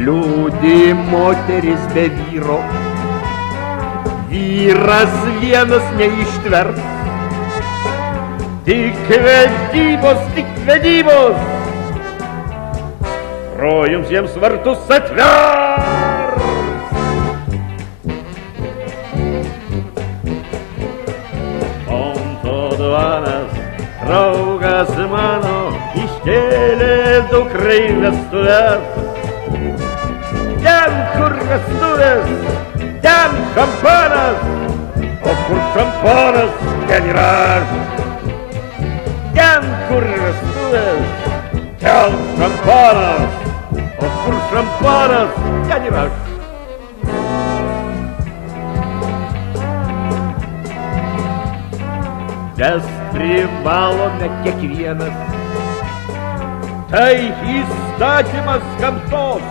Liūdi moteris be vyro, vyras vienas neištvers. Tik vedybos, rojums jiems vartus atvers. Montaudonas, draugas mano, iškėlė dukrai vestuves. Ten, kur vestuvės, ten šampanas, o kur šampanas, ten ir aš. Ten, kur vestuvės, ten šampanas, o kur šampanas, ten ir aš. Mes privalome kiekvienas, tai įstatymas gamtos.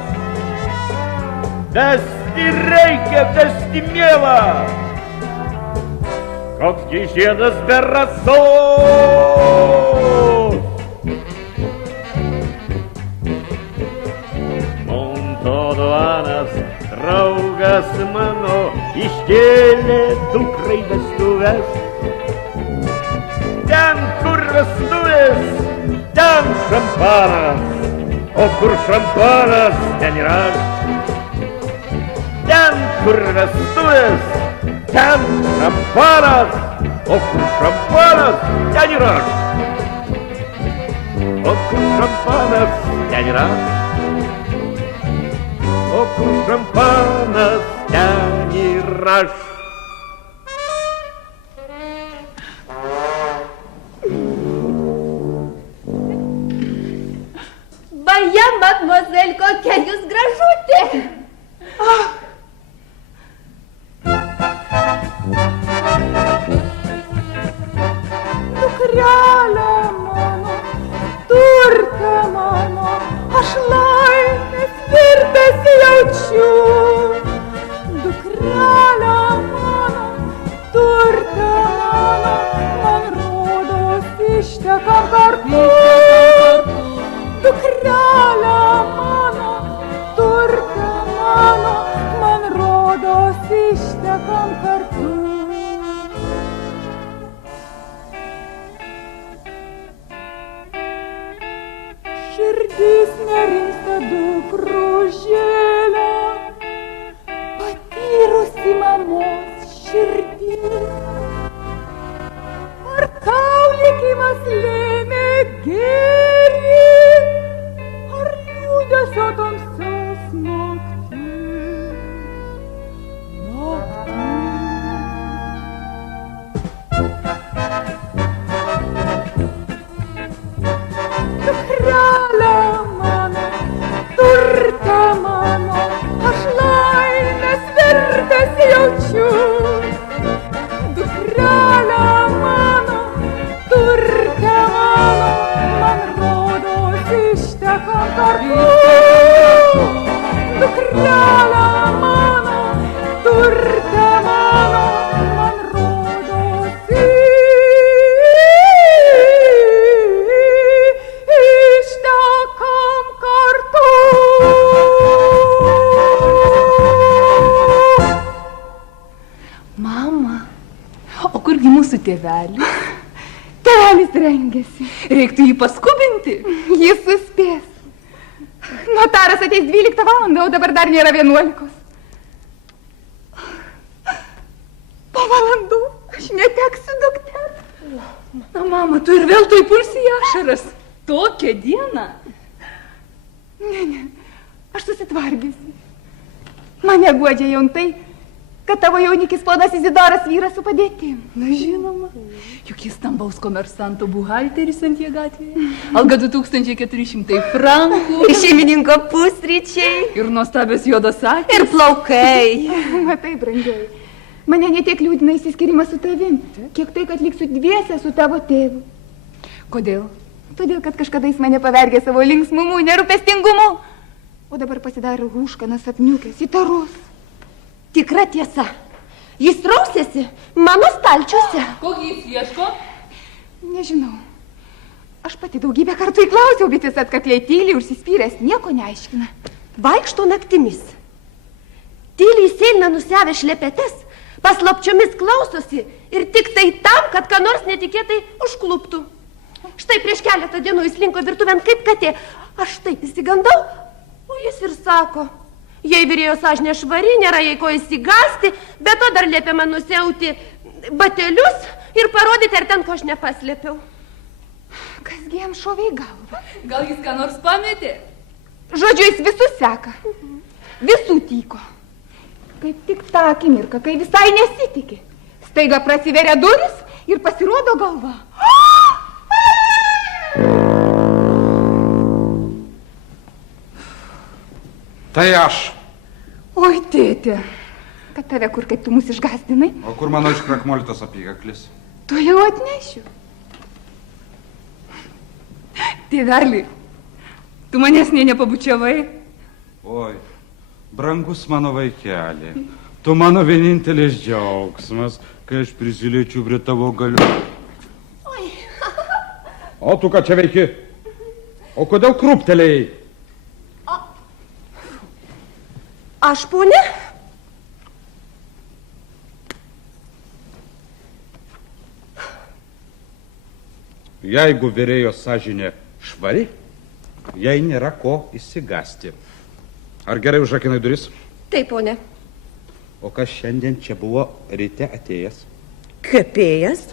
Vesti reikia, vesti mielą, koks gi žiedas be rasos. Montaudonas, draugas mano, iškėlė dukrai vestuves. Ten, kur vestuvės, ten šampanas, o kur šampanas, ten ir aš. Ten, kur vestuvės, ten šampanas, o kur šampanas, ten ir aš. O kur šampanas, ten ir aš. O kur šampanas, ten ir aš. Vaja, mademoiselle, kokia jūs gražutė. Dukrelė mano, turte mano, aš laimės virpesį jaučiu. Dukrelė mano, turte mano, man rodos ištekam kartu. Dukrelė mano, turte mano, man rodos ištekam kartu. Širdis nerimsta dukružėlė, patyrusi mamos širdis. Ar tau likimas lėmė gėrį, ar liūdesio tamsios naktis? Dukrelė mano, turte mano, aš laimės virpesį jaučiu. Dukrelė mano, turte mano, man rodos ištekam kartu. Dukrelė mano, turte mano, man rodos ištekam kartu. Mama, o kurgi mūsų tėvelis? Tėvelis rengiasi. Reiktų jį paskubinti. Jis suspės. Notaras ateis 12 valandą, o dabar dar nėra 11. Po valandų aš neteksiu dukters. Na, mama, tu ir vėl tai pulsi į ašaras. Tokią dieną. Ne, aš susitvardysiu. Mane guodžia jau tai, kad tavo jaunikis ponas Izidoras vyras su padėtim. Na žinoma, juk jis stambaus komersanto buhalteris ant jie gatvėje. Alga 2400 frankų. Šeimininko pusryčiai. Ir nuostabios juodos akys. Ir plaukai. Matai, brangioji, mane netiek liūdina įsiskirimas su tavim, kiek tai, kad liksiu dviese su tavo tėvu. Kodėl? Todėl, kad kažkada jis mane pavergė savo linksmumu, nerūpestingumu. O dabar pasidarė rūškanas, apniukęs, įtarus. Tikra tiesa. Jis rausėsi mano stalčiuose. Kokį jis ieško? Nežinau. Aš pati daugybę kartų įklausiau, bet jis atkakliai tyliai užsispyręs, nieko neaiškina. Vaikšto naktimis. Tyliai sėlina nusiavę šlepetes, paslapčiomis klausosi ir tik tai tam, kad ką nors netikėtai užkluptų. Štai prieš keletą dienų jis linko virtuvėn kaip katė. Aš taip įsigandau, o jis ir sako, jei vyrėjo sąžinė švari, nėra jai ko įsigasti, bet to dar liepė man nusiauti batelius ir parodyti, ar ten ko aš nepaslėpiau. Kasgi jam šovė į galvą? Gal jis ką nors pametė? Žodžiu, jis visus seka. Visų tyko. Kaip tik tą akimirką, kai visai nesitikė. Staiga prasiveria duris ir pasirodo galva. Tai aš. Oi, tėtė, kad tave kur kaip tu mus išgazdinai, O kur mano iškrakmolytas apykaklis? tu jau atnešiu. Tėvelį, tu manęs nė nepabučiavai? Oi, brangus mano vaikeli, tu mano vienintelis džiaugsmas, kai aš prisiliečiu prie tavo galių. O tu ką čia veiki? O kodėl krūptelėjai? Aš, ponė? Jeigu vyrėjo sąžinė švari, jai nėra ko įsigasti. Ar gerai užrakinai duris? Taip, ponė. O kas šiandien čia buvo ryte atėjęs? Kepėjas?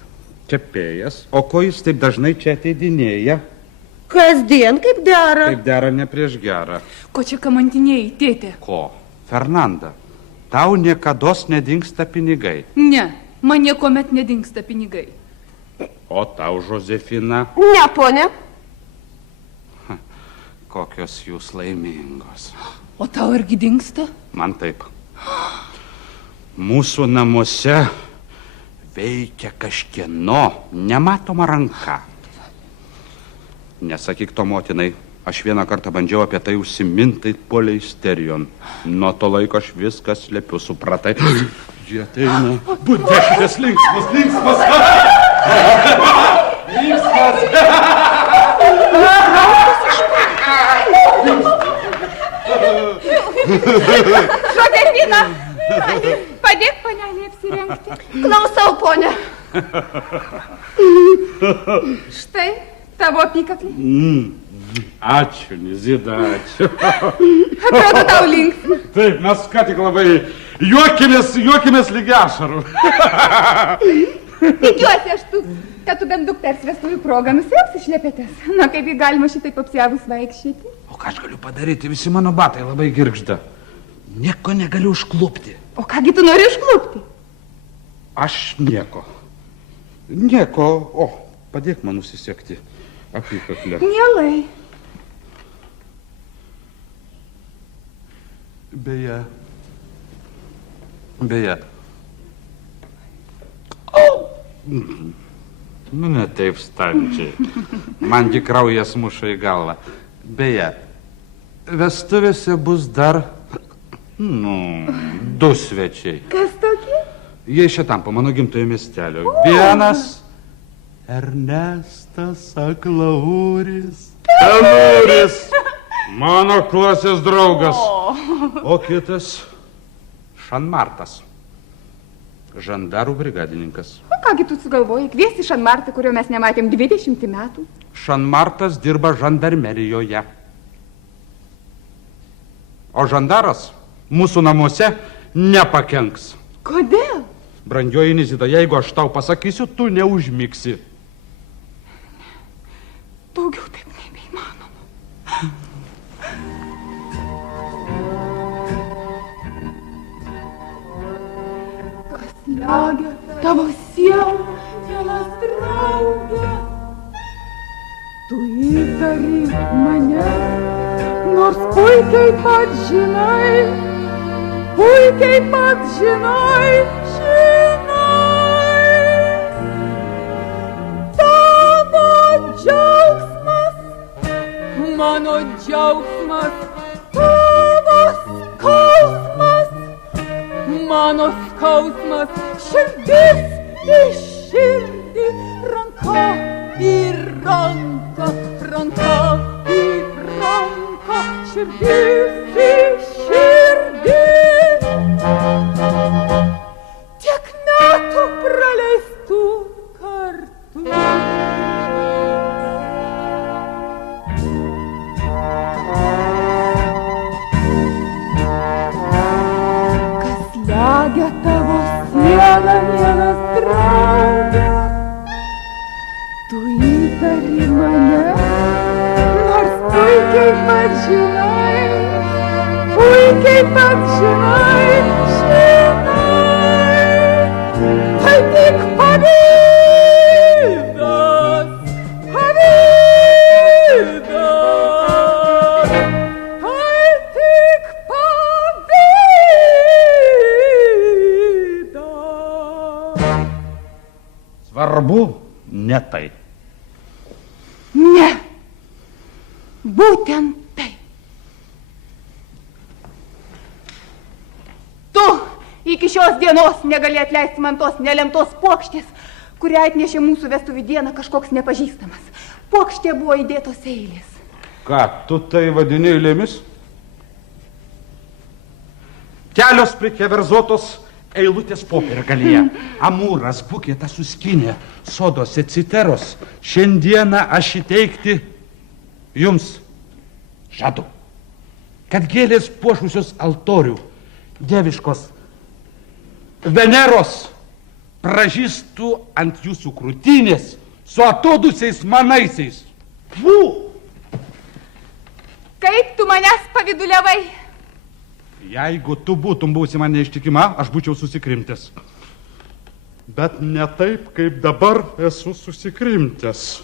Kepėjas. O ko jis taip dažnai čia ateidinėja? Kasdien kaip dera. Taip dera ne prieš gerą. Ko čia kamantinėjai, tėtė? Ko? Fernanda, tau niekados nedingsta pinigai. Ne, man niekuomet nedingsta pinigai. O tau, Josefina, Ne, ponė. kokios jūs laimingos. O tau irgi dingsta? Man taip. Mūsų namuose veikia kažkieno nematoma ranka. Nesakyk to motinai. Aš vieną kartą bandžiau apie tai užsiminti, puolė isterijon. Nuo to laiko aš viską slepiu, supratai. Jie ateina. Budėkitės linksmas, linksmas. Žodefina, padėk panelį apsirengti. Klausau, ponė. Štai tavo apykakliai. Ačiū, Nizida, ačiū. Atrodo tau linksma. Taip, mes ką tik labai juokimės lygi ašarų. Tikiuosi aš tu, kad tu bent dukters vestuvių progą nusiausi šlepetės. Na, kaip jį galima šitaip apsiavus vaikščioti? O ką aš galiu padaryti? Visi mano batai labai girgžda. Nieko negaliu užklupti. O kągi tu nori išklupti? Aš nieko. Nieko. O, padėk man nusisekti apykaklę. Mielai. Beje. Nu, ne taip standžiai. Mangi kraujas muša į galvą. Beje, vestuvėse bus dar, du svečiai. Kas tokie? Jie šitam po mano gimtojo miestelio. Vienas Ernestas Aklauris. Aklauris. Mano klasės draugas. O kitas Šanmartas. Žandarų brigadininkas. O kągi tu sugalvojai kviesti Šanmartą, kurio mes nematėm 20 metų? Šanmartas dirba žandarmerijoje. O žandaras mūsų namuose nepakenks. Kodėl? Brangioji Nizida, jeigu aš tau pasakysiu, tu neužmigsi. Daugiau taip nebeįmanoma. įtari mane, nors puikiai pat žinai, tavo džiaugsmas, mano džiaugsmas, tavo skausmas, mano skausmas, širdis į širdį, ranka į ranką, ranka į ranką, širdis į širdį. Tiek metų praleistų kartu. Kas slegia tavo sielą, mielas drauge? Tu įtari mane, nors puikiai pat žinai, tai tik pavydas, tai tik pavydas. Svarbu ne tai. Ne, būtent tai. Tu iki šios dienos negali atleisti man tos nelemtos puokštės, kurią atnešė mūsų vestuvių dieną kažkoks nepažįstamas. Puokštė buvo įdėtos eilės. Ką, tu tai vadini eilėmis? Kelios prikeverzotos eilutės popiergalyje. Amūras, bukėta suskinė, sodose citeros. Šiandieną aš įteikti jums žadu, kad gėlės puošusios altorių, dieviškos Veneros pražystų ant jūsų krūtinės su atodusiais manaisiais. Fū! Kaip tu manęs paviduliavai? Jeigu tu būtum būsi man neištikima, aš būčiau susikrimtęs. Bet ne taip, kaip dabar esu susikrimtęs.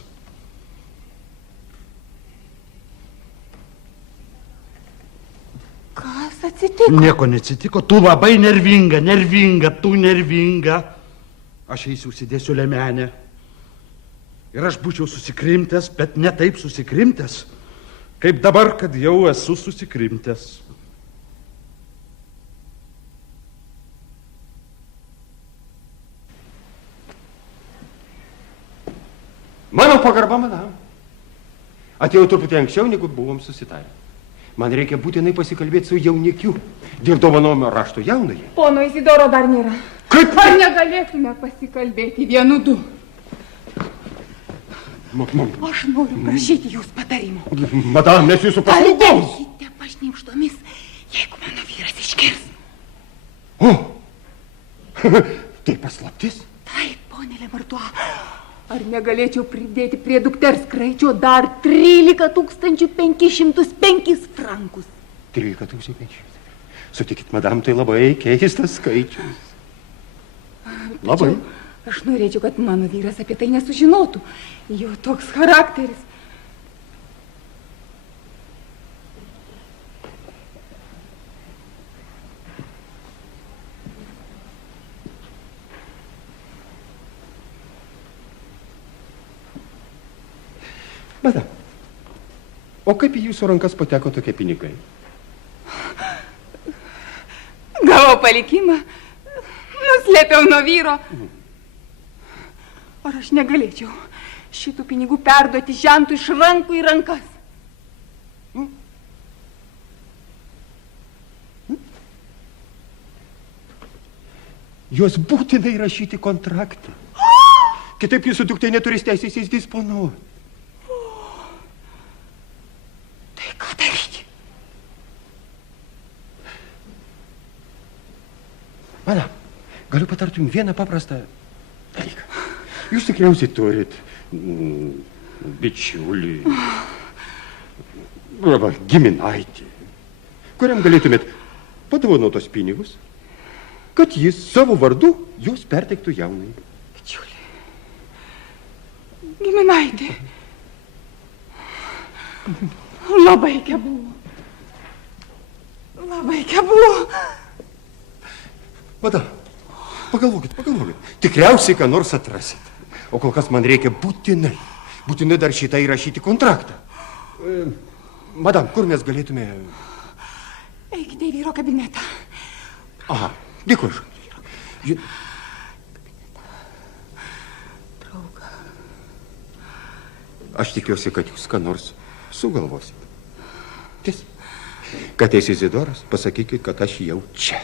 Kas atsitiko? Nieko neatsitiko, tu labai nervinga. Aš eisiu užsidėsiu lemenę. Ir aš būčiau susikrimtęs, bet ne taip susikrimtęs, kaip dabar, kad jau esu susikrimtęs. Mano pagarba, madam. Atėjau truputį anksčiau, negu buvom susitarę. Man reikia būtinai pasikalbėti su jaunikiu dėl dovanojimo rašto jaunai. Pono Izidoro dar nėra. Kaip? Ar negalėtume pasikalbėti vienu du? Aš noriu prašyti jūs patarimo. Madam, mes jūsų paslaugos. Kalbėkite pašnipštomis, jeigu mano vyras iškirs. O, tai paslaptis? Taip, ponė Lemartua. Ar negalėčiau pridėti prie dukters kraičio dar 13 505 frankus? 13 500. Sutikit, madam, tai labai keistas skaičius. Labai. Aš norėčiau, kad mano vyras apie tai nesužinotų. Jo toks charakteris. Madam, o kaip į jūsų rankas pateko tokie pinigai? Gavau palikimą, nuslėpiau nuo vyro. Ar aš negalėčiau šitų pinigų perduoti žentui iš rankų į rankas? Juos būtinai rašyti kontraktą. Kitaip jūsų duktė neturės teisės jais disponuoti. Tai ką daryti? Madam, galiu patarti jums vieną paprastą dalyką. Jūs tikriausiai turit bičiulį, arba giminaitį, kuriam galėtumėt padovanotos pinigus, kad jis savo vardu juos perteiktų jaunai. Bičiulį, giminaitį. Labai keblu. Labai keblu. Madam, pagalvokit. Tikriausiai, ką nors atrasit. O kol kas man reikia būtinai dar šitą įrašyti kontraktą. Madam, kur mes galėtume... Eikite į vyro kabinetą. Aha, dėkuoju. Aš tikiuosi, kad jūs ką nors sugalvosit. Tiesa. Kad ateis Izidoras, pasakykit, kad aš jau čia.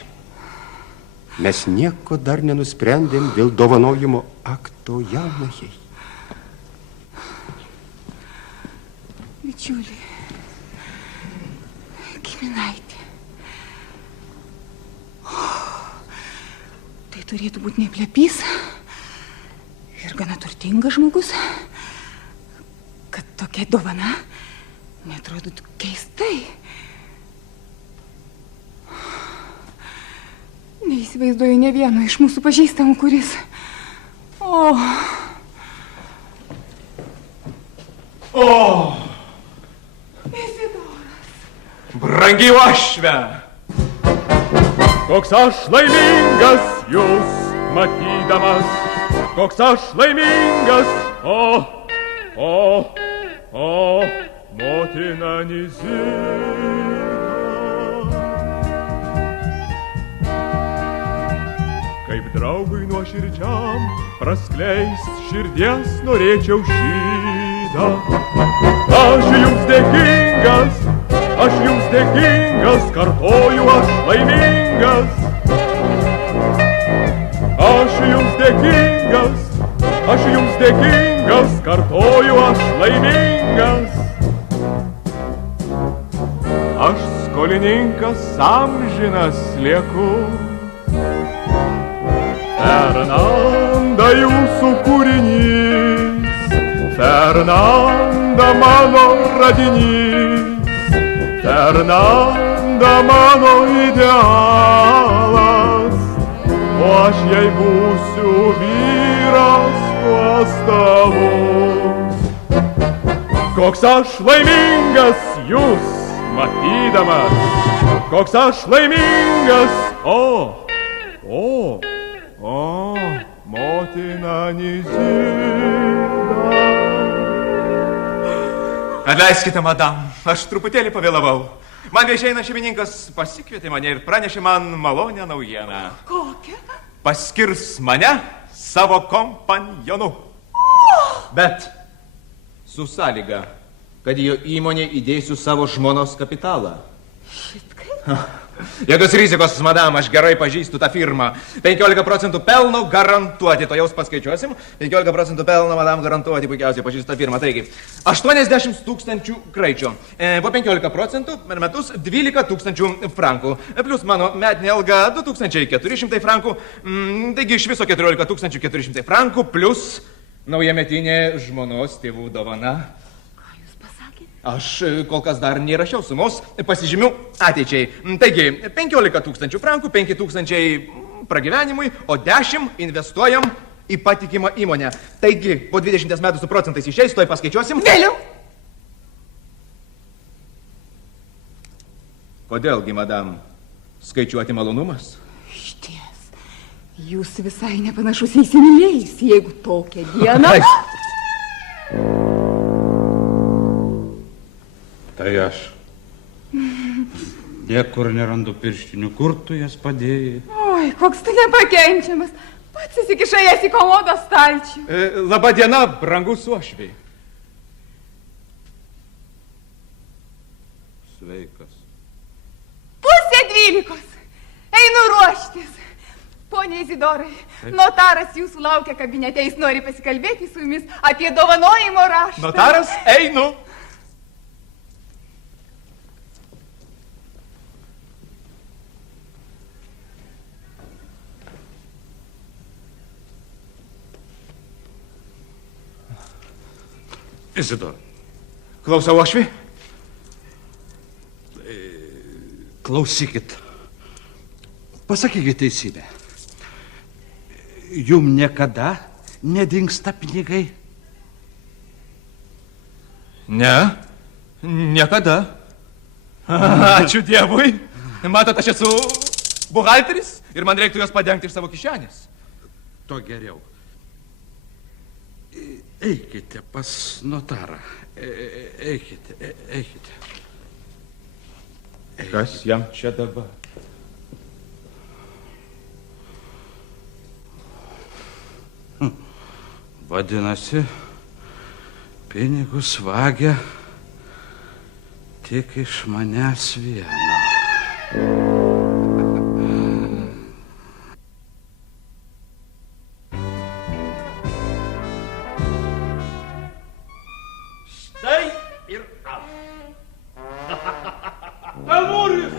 Mes nieko dar nenusprendėm dėl dovanojimo akto jaunajai. Bičiuli, giminaitė. Tai turėtų būti neplepys ir gana turtingas žmogus, kad tokia dovana neatrodytų keistai. Neįsivaizduoju ne vieno iš mūsų pažįstamų, kuris... Izidoras. Brangi uošve. Koks aš laimingas jūs matydamas, koks aš laimingas, motina Nizida. Kaip draugui nuoširdžiam praskleist širdies norėčiau šydą. Aš jums dėkingas, kartoju aš laimingas. Aš jums dėkingas, kartoju aš laimingas. Aš skolininkas amžinas lieku. Fernanda jūsų kūrinys, Fernanda mano radinys, Fernanda mano idealas, o aš jai būsiu vyras nuostabus. Koks aš laimingas jūs matydamas, koks aš laimingas, motina Nizida. Atleiskite, madam, aš truputėlį pavėlavau. Man viešeina šeimininkas pasikvietė mane ir pranešė man malonę naujieną. Kokia? Paskirs mane savo kompanjonu. Bet su sąlyga, kad jo įmonė įdėsiu savo žmonos kapitalą. Jokios rizikos, madam, aš gerai pažįstu tą firmą. 15% pelno garantuoti, to jaus paskaičiuosim. 15% pelno, madam, garantuoti, puikiausiai pažįstu tą firmą. Taigi, 80 000 kraičio. Po 15% per metus 12 000 frankų. Plus mano metinė alga 2400 frankų. Taigi, iš viso 14 400 frankų. Plus naujametinė žmonos tėvų dovana. Aš kol kas dar nerašiau sumos, pasižymiu ateičiai. Taigi, 15 000 frankų, 5 000 pragyvenimui, o 10 investuojam į patikimą įmonę. Taigi, po 20 metų su procentais išeis, toj paskaičiuosim. Vėliau. Kodėlgi, madam, skaičiuoti malonumas? Išties, jūs visai nepanašus įsimylėjus, jeigu tokią dieną... Tai aš. Niekur nerandu pirštinių, kur tu jas padėjai? Oi, koks tu nepakenčiamas. Pats įsikišai jas į komodo stalčių. Labą dieną, brangus uošviai. Sveikas. 11:30. Einu ruoštis. Pone Izidorai, notaras jūsų laukia kabinete, jis nori pasikalbėti su jumis apie dovanojimo raštą. Notaras, einu. Izidor. Klausau, uošvi. Klausykit. Pasakykit teisybę. Jum niekada nedingsta pinigai? Ne. Niekada. Ačiū Dievui. Matot, aš esu buhalteris ir man reiktų juos padengti iš savo kišenės. To geriau. Eikite pas notarą. Eikite. Kas jam čia dabar? Vadinasi, pinigus vagia tik iš manęs vieno. Štai ir aš. Kanūris!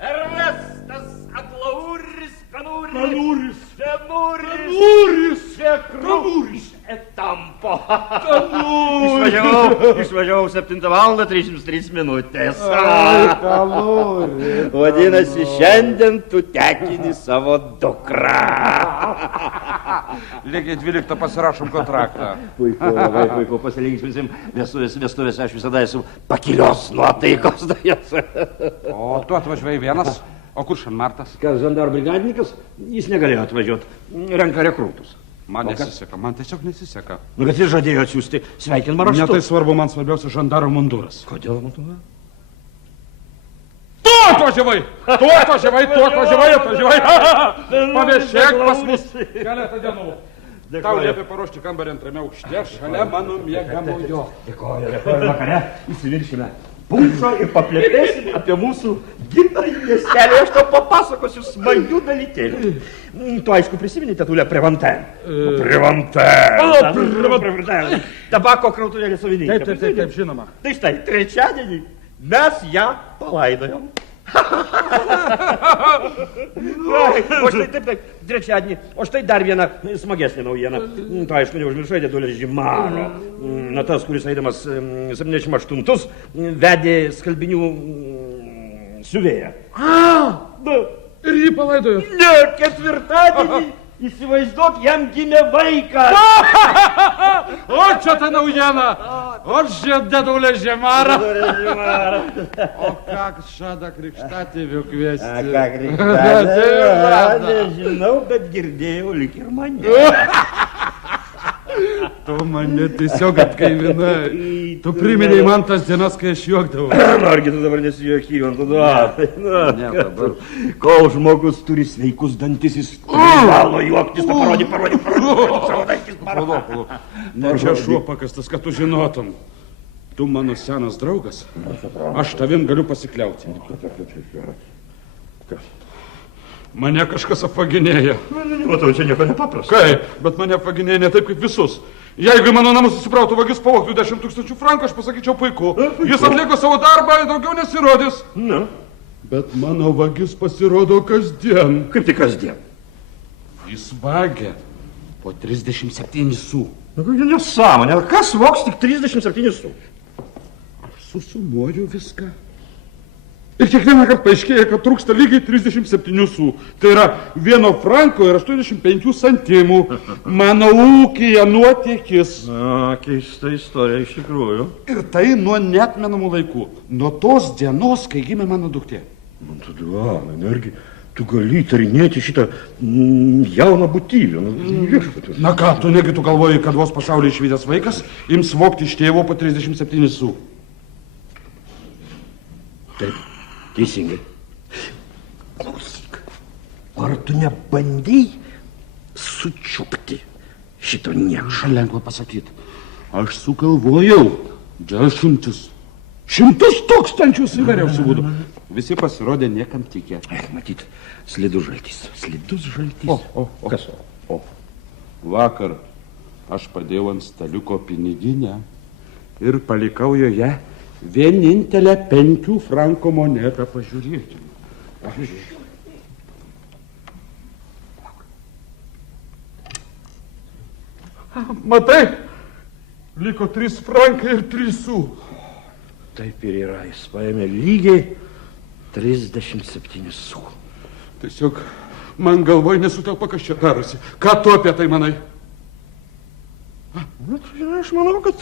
Ernestas Atlauris Kanūris! Kanūris! Kanūris! Etampo! Išvažiavau 7 valandą 33 minutės. Vadinasi, šiandien tu tekini savo dukrą. Lygiai 12 pasirašom kontraktą. Puiku, labai puiku, pasilinksminsim. Vestuvės aš visada esu pakilios nuotaikos. O tu atvažiavai vienas, o kur Šanmartas? Kas žandarų brigadininkas, jis negalėjo atvažiuoti. Renka rekrūtus. Man nesiseka, man tiesiog nesiseka. Nu, kad jis žadėjo atsiųsti sveikinimą raštu. Ne tai svarbu, man svarbiausia žandaro munduras. Kodėl munduras? Tu atvažiavai! Paviešėk pas mus keletą dienų. Tau liepė paruošti kambarį antrame aukšte, šalia mano miegamojo. Dėkoju, vakare įsiviršime punšo ir paplėtėsim apie mūsų gimtąjį miestelį. Aš tau papasakosiu smagių dalykėlių. Tu aišku prisimeni tetulę Prevanten. Prevanten. Tabako krautuvėlė savininkė. Taip, žinoma. Tai štai, trečiadienį mes ją palaidojom. O štai taip, trečiadienį. O štai dar viena smagesnė naujiena. Tu aišku, neužmiršai dėdulės Žimaro. Na tas, kuris eidamas 78 vedė skalbinių siuvėją. Ir jį palaidojo. Ne, ketvirtadienį. Įsivaizduok, jam gimė vaikas. O čia ta naujiena. O čia dėdulė Žimara. O ką žada krikštatėvių kviesti? Ką krikštatėvių? Nežinau, bet girdėjau lyg ir mane. Tu mane tiesiog atgaivinai. Tu priminėjai man tas dienas, kai aš juokdavau. Argi tu dabar nesijuoky, man tu duoda. Kol žmogus turi sveikus dantis, jis privalo juoktis. Parodį savo dantis. Ne čia šuo pakastas, kad tu žinotum. Tu mano senas draugas. Aš tavim galiu pasikliauti. Mane kažkas apvaginėja. Matau, čia nieko nepaprasto. Kaip? Bet mane apvaginėja ne taip kaip visus. Jeigu į mano namus susibrautų vagis pavogtų 10 000 frankų, aš pasakyčiau puiku. Jis atliko savo darbą ir daugiau nesirodys. Na. Bet mano vagis pasirodo kasdien. Kaip tai kasdien? Jis vagia po 37 su. Na, kokia nesąmonė. Kas vogs tik 37 su? Aš susumuoju viską. Ir kiekvieną kartą paaiškėja, kad trūksta lygiai 37 su. Tai yra 1 franko ir 85 centimų. Mano ūkyje nuotėkis. Keista istorija iš tikrųjų. Ir tai nuo neatmenamų laikų. Nuo tos dienos, kai gimė mano duktė. Man tu duona, nergi, tu gali įtarinėti šitą jauną būtybę. Na ką, tu negi tu galvoji, kad vos pasaulyje išvydęs vaikas ims vogti iš tėvo po 37 su. Taip. Teisingai. Klausyk, ar tu nebandai sučiupti šito niekšo? Lengva pasakyti. Aš sugalvojau 10. 100 tūkstančius įvairiausių būdų. Visi pasirodė niekam tikė. Matyt, slidus žaltys. Slidus žaltys. Kas? Vakar aš padėjau ant staliuko piniginę ir palikau joje vienintelę 5 franko monetą. Pažiūrėkime. Matai, liko 3 frankai ir 3 su. Taip ir yra, jis paėmė lygiai 37 su. Tiesiog man galvoj nesutelpa, kas čia darosi. Ką tu apie tai manai? Na, žinai, aš manau, kad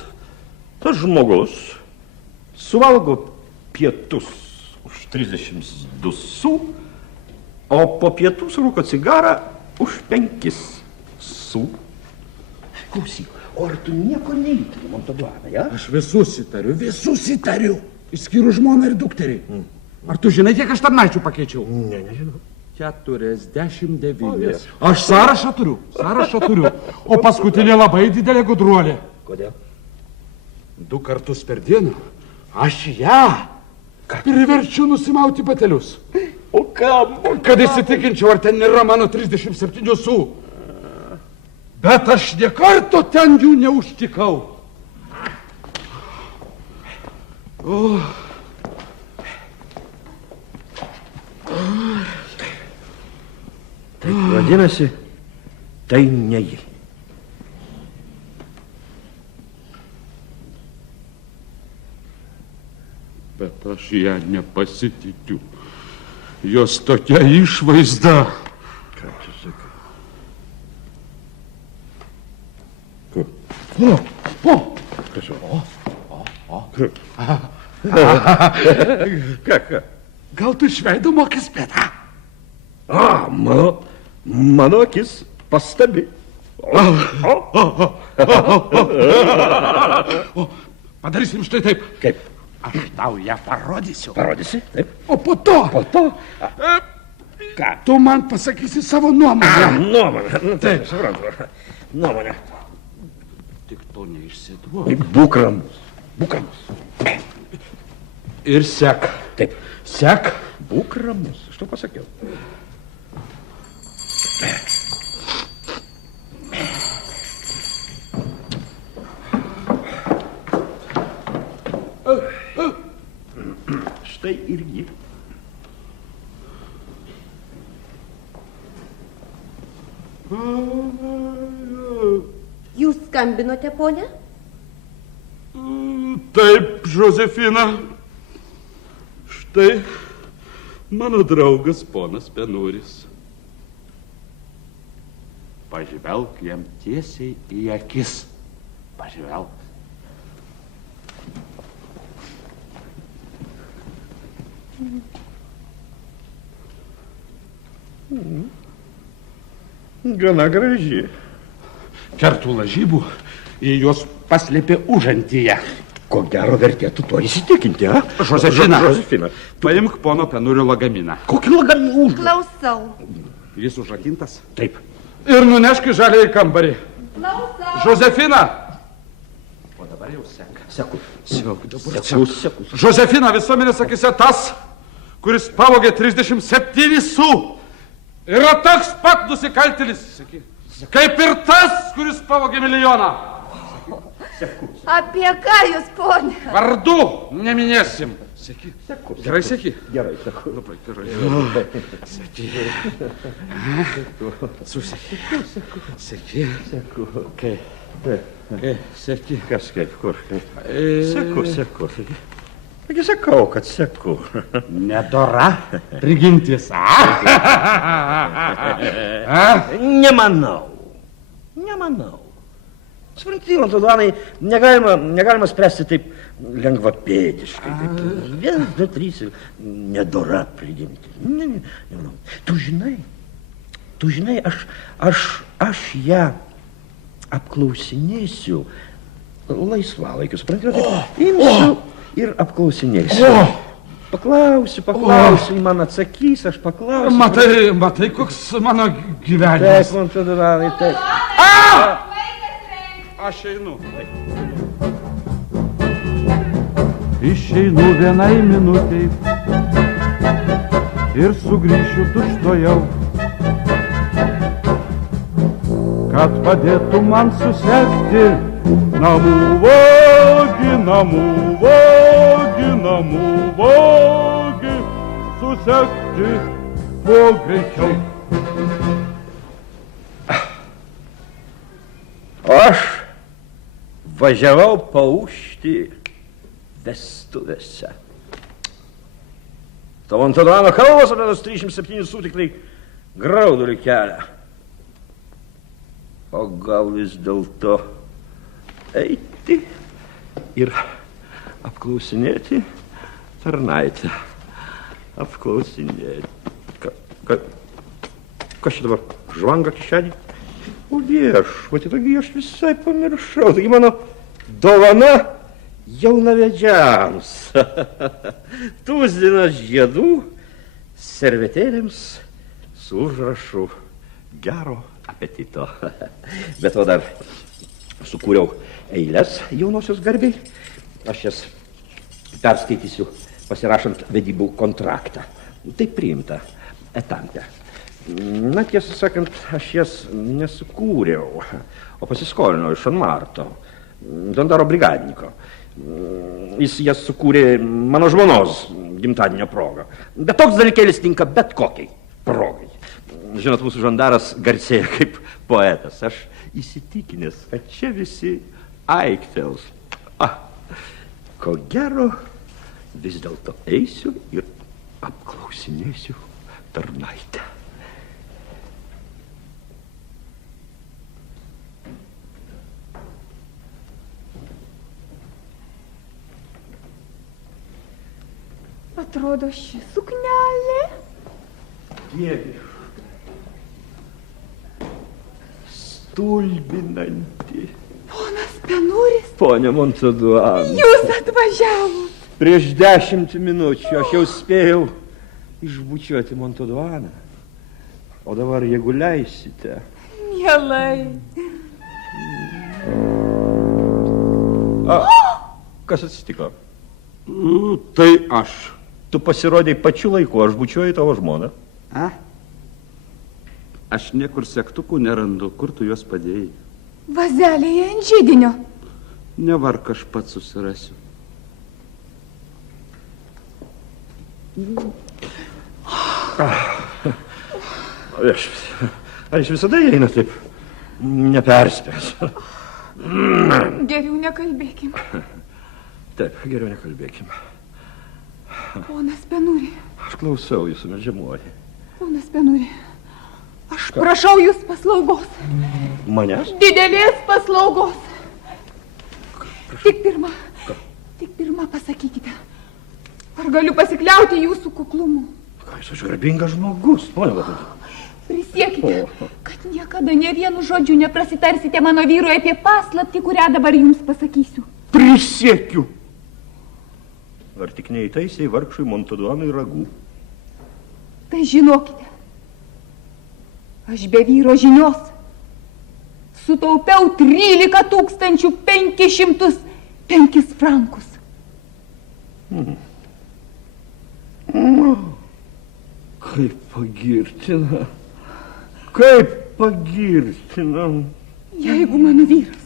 tas žmogus suvalgo pietus už 32 su, o po pietų surūko cigarą už 5 su. Klausyk, o ar tu nieko neįtari, Montaduanai, ja? Aš visus įtariu. Išskyrus žmoną ir dukterį. Ar tu žinai, kiek aš tarnaičių pakeičiau? Ne, nežinau. 49. Aš sąrašą turiu. O paskutinė labai didelė gudruolė. Kodėl? 2 kartus per dieną aš ją priverčiu nusimauti batelius. O kam? Kad įsitikinčiau, ar ten nėra mano 37 su. Bet aš nė karto ten jų neužtikau. Tai vadinasi, tai ne ji. Bet aš ją nepasitikiu. Jos tokia išvaizda. Ką tu sakai? Ką? Gal tu iš veido moki spėtą? Mano akis pastabi. Padarysim štai taip. Kaip? Aš tau ją parodysiu. Parodysi? Taip. O po to Ką? tu man pasakysi savo nuomonę. Nuomonė. Taip, suprantu. Nuomonė. Tik to neišsiduok. Būk ramus. Ir sek. Taip. Sek. Būk ramus. Aš tau pasakiau. Štai ir ji. Jūs skambinote, ponė? Taip, Josefina. Štai mano draugas ponas Penuris. Pažvelk jam tiesiai į akis. Pažvelk. Gana graži. Kertų lažybų į juos paslėpė užantyje. Ko gero vertėtų to įsitikinti, a? Josefina, paimk pono Penurio lagaminą. Kokį lagaminą už? Klausau. Jis užrakintas. Taip. Ir nunešk į žaliąjį kambarį. Klausau. Josefina! O dabar jau sek. Seku. Josefina, visuomenės akise tas, kuris pavogė 37 su. Yra toks pat nusikaltėlis, kaip ir tas, kuris pavogė milijoną. Apie ką jūs, ponė? Vardu neminėsim. Seki. Gerai seki. Gerai, seku. Labai gerai. Seki. Suseki. Seki. Seku. Seki. Kas kaip, kur? Seku. Taigi sakau, kad seku. Nedora prigimtis. Nemanau. Supranti, Montaduanai, negalima spręsti taip lengvapėdiškai. 1, 2, 3 ir nedora prigimti. Nemanau. Tu žinai, aš ją apklausinėsiu laisvalaikiu. Supranti, taip imsiu ir apklausinėsiu. Paklausiu, man atsakys, aš paklausiu. Matai, koks mano gyvenimas. Taip, Montaduanai, taip. Aš einu. Išeinu vienai minutiai ir sugrįšiu tučtuojau, kad padėtų man susekti namų vogį, susekti kuo greičiau. Aš važiavau paušti vestuvėse. To Montaduano kalbos apie tos 307 su tikrai graudulį kelia. O gal vis dėlto eiti ir apklausinėti tarnaitę. Apklausinėti. Kas čia dabar? Žvanga kišenį? O viešpatie, taigi aš visai pamiršau. Taigi mano dovana jaunavedžiams. Tuzinas žiedų servetėlėms su užrašu gero apetito. Bet to dar sukūriau eiles jaunosios garbiai. Aš jas perskaitysiu pasirašant vedybų kontraktą. Tai priimta etante. Na, tiesą sakant, aš jas nesukūriau, o pasiskolinau iš Anmarto, Dondaro brigadiniko. Jis jas sukūrė mano žmonos gimtadienio progą. Bet toks dalykėlis tinka bet kokiai progai. Žinot, mūsų žandaras garsėja kaip poetas. Aš įsitikinęs, kad čia visi aiktels. Ko gero, vis dėlto eisiu ir apklausinėsiu tarnaitę. Atrodo, ši suknelė. Dieviška. Stulbinanti. Ponas Penuris, Ponia Montaduan. jūs atvažiavot. Prieš 10 minučių aš jau spėjau išbučiuoti Montaduaną. O dabar, jeigu leisite... Mielai. Kas atsitiko? Tai aš. Tu pasirodai pačiu laiku, aš bučiuoju tavo žmoną. Aš niekur sektukų nerandu, kur tu juos padėjai. Vazelėje ant židinio. Nevark, aš pats susirasiu. Ar jis visada eina taip neperspės? Geriau nekalbėkim. Taip, geriau nekalbėkim. Ponas Penuri. Aš klausau jūsų medžiamuoji. Ponas Penuri. Aš prašau jūs paslaugos. Manęs? Didelės paslaugos. Tik pirma pasakykite. Ar galiu pasikliauti jūsų kuklumu? Ką jūs garbingas žmogus, ponia Vatutė? Prisiekite, kad niekada ne vienu žodžiu neprasitarsite mano vyrui apie paslaptį, kurią dabar jums pasakysiu. Prisiekiu. Ar tik neįtaisiai vargšui Montaduanui ragų? Tai žinokite, aš be vyro žinios sutaupiau 13 505 frankus. Kaip pagirtina. Kaip pagirtina. Jeigu mano vyras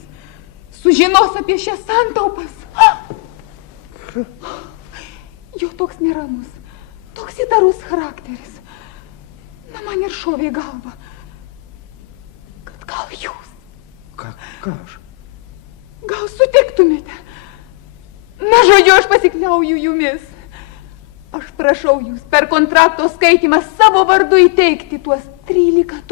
sužinos apie šias santaupas, jo toks neramus, toks įtarus charakteris. Na, man ir šovė galva, kad gal jūs, Ką aš? gal sutiktumėte. Na, žodžiu, aš pasikliauju jumis. Aš prašau jūs per kontrakto skaitymą savo vardu įteikti tuos 13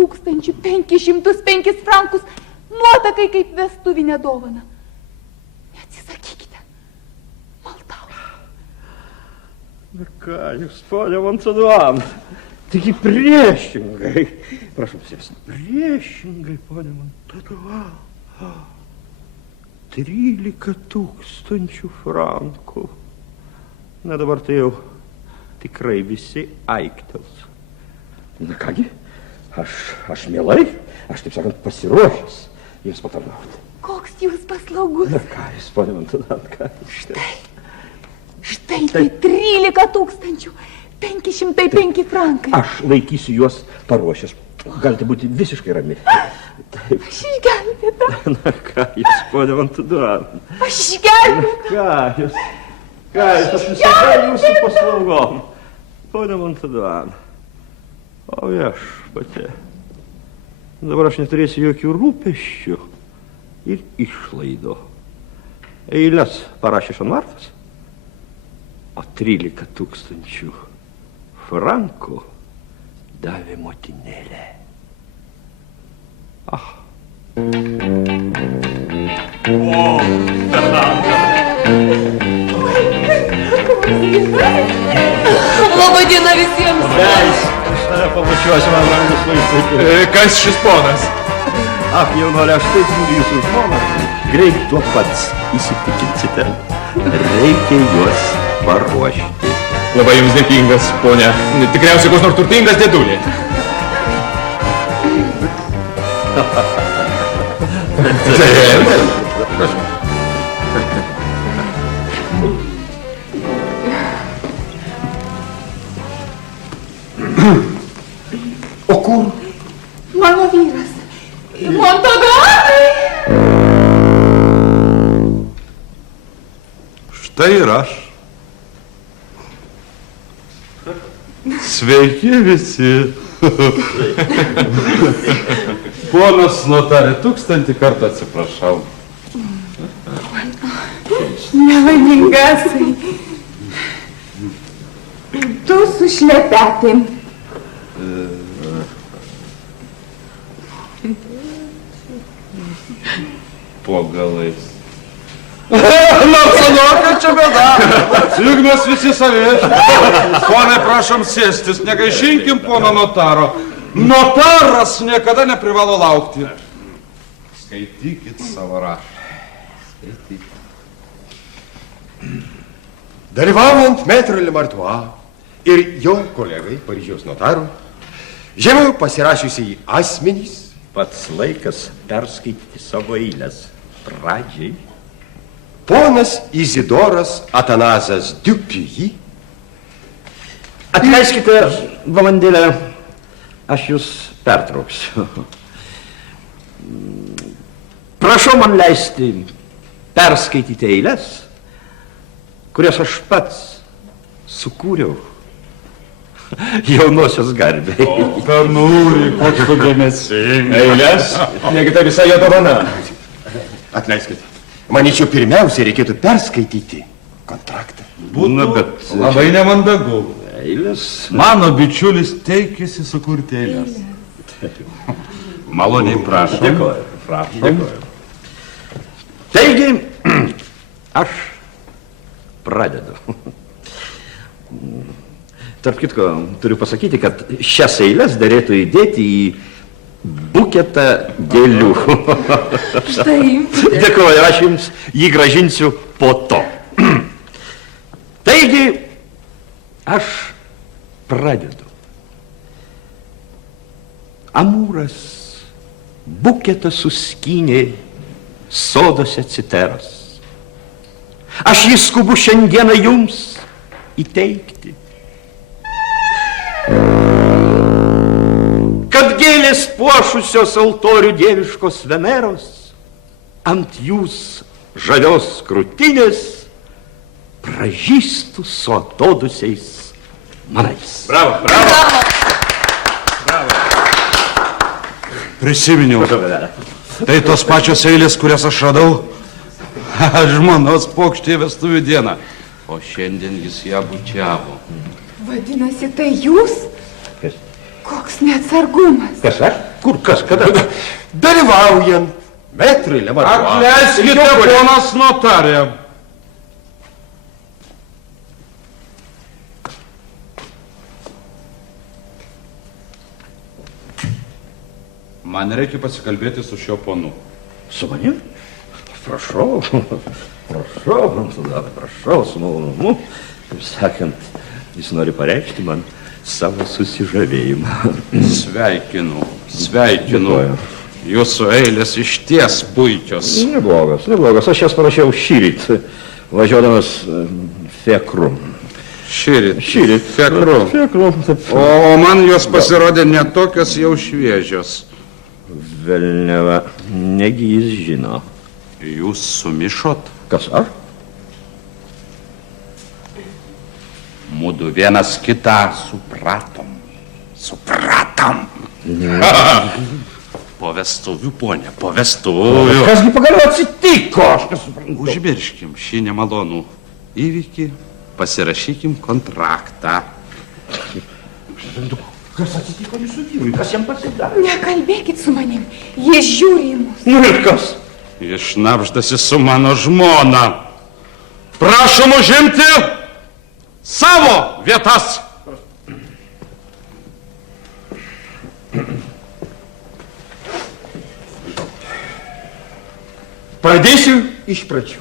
505 frankus nuotakai kaip vestuvinę dovaną. Neatsisakykite. Maldauju. Na ką jūs, ponia Montaduan? Taigi priešingai. Prašau, sėsti. Priešingai, ponia Montaduan. 13 000 frankų. Na dabar tai jau tikrai visi aiktels. Na kągi, aš mielai, aš taip sakant pasiruošęs jums patarnauti. Koks jūs paslaugus. Na ką jūs, ponia Montaduan, ką jūs? Štai tai 13 505 frankai. Aš laikysiu juos paruošęs. Galite būti visiškai rami. Taip. Aš išgelbėta. Na ką jūs, ponia Montaduan? Aš išgelbėta. Ką jūs, aš visada jūsų paslaugom. Ponia Montaduan. O viešpatie. Dabar aš neturėsiu jokių rūpesčių ir išlaidų. Eiles parašė Anmartas, o 13 000 frankų davė motinėlė. Laba diena visiems. Leisk, aš tave pamačiuosiu, man brangus vaikai. Kas šis ponas? Ach, jaunuolė, aš taip myliu jūsų žmoną. Greit tuo pats įsitikinsite. Reikia juos paruošti. Labai jums dėkingas, ponia. Tikriausiai koks nors turtingas dėdulė. O kur? Mano vyras. Montagai. Štai ir aš. Sveiki visi. Ponas notarė, 1000 kartų atsiprašau. Nelaimingasai. Tu su šlepetėm. Po galais. Na, sanokai, čia bėda. Juk mes visi savieši. Pone, prašom sėstis, negaišinkim pono notaro. Notaras niekada neprivalo laukti. Skaitykit savo raštą. Dalyvaujant Metrui Lemartua ir jo kolegai Paryžiaus notarui, žemiau pasirašiusiai asmenys, Pats laikas perskaityti savo eilės. Pradžiai. ponas Izidoras Atanazas Dupuy, Atleiskite, valandėlę, aš jūs pertrauksiu. Prašau man leisti perskaityti eilės, kurias aš pats sukūriau jaunosios garbiai. Penūrį, koks tu dėmesingas. Eilės? Negi tai visai jo dovana. atleiskite, manyčiau, pirmiausia reikėtų perskaityti kontraktą. Būna, bet labai nemandagu. Eilės. Mano bičiulis teikėsi sukurti eilės. Maloniai prašom. Dėkoju, prašom. Taigi, aš pradedu. Tarp kitko, turiu pasakyti, kad šias eilės derėtų įdėti į buketą gėlių. Štai. Dėkoju, aš jums jį gražinsiu po to. Taigi, aš pradedu. Amūras buketą suskynė sodose citeros. Aš jį skubu šiandieną jums įteikti. Kad gėlės puošusios altorių dieviškos Veneros ant jūs žavios krūtinės pražystų su atodusiais manais. Bravo, bravo. Prisiminiau. Tai tos pačios eilės, kurias aš radau žmonos pokštėje vestuvių dieną. O šiandien jis ją bučiavo. Vadinasi, tai jūs? Kas? Koks neatsargumas. Kas aš? Kur, kas, kada? Dalyvaujant Metrui Lemartua. Atleiskite, ponas notarė. Man reikia pasikalbėti su šiuo ponu. Su manim? Prašau, prašau, su malonumu. Kaip sakant, jis nori pareikšti man savo susižavėjimą. Sveikinu. Dėkoju. Jūsų eilės išties puikios. Neblogas. Aš jas parašiau šįryt, važiuodamas Fekru. Šįryt. Fekru. Taip. O man jos pasirodė netokios jau šviežios. Velneva, negi jis žino. Jūs sumišot? Kas aš? Mudu vienas kitą supratom. Po vestuvių, ponė, po vestuvių. Kasgi pagaliau atsitiko? Aš nesuprantu. Užmirškim šį nemalonų įvykį, pasirašykim kontraktą. Kas atsitiko jūsų vyrui? Kas jam pasidarė? Nekalbėkit su manim. Jie žiūri į mus. Nu ir kas? Išnapždasi su mano žmona. Prašom užimti savo vietas. Pradėsiu iš pradžių.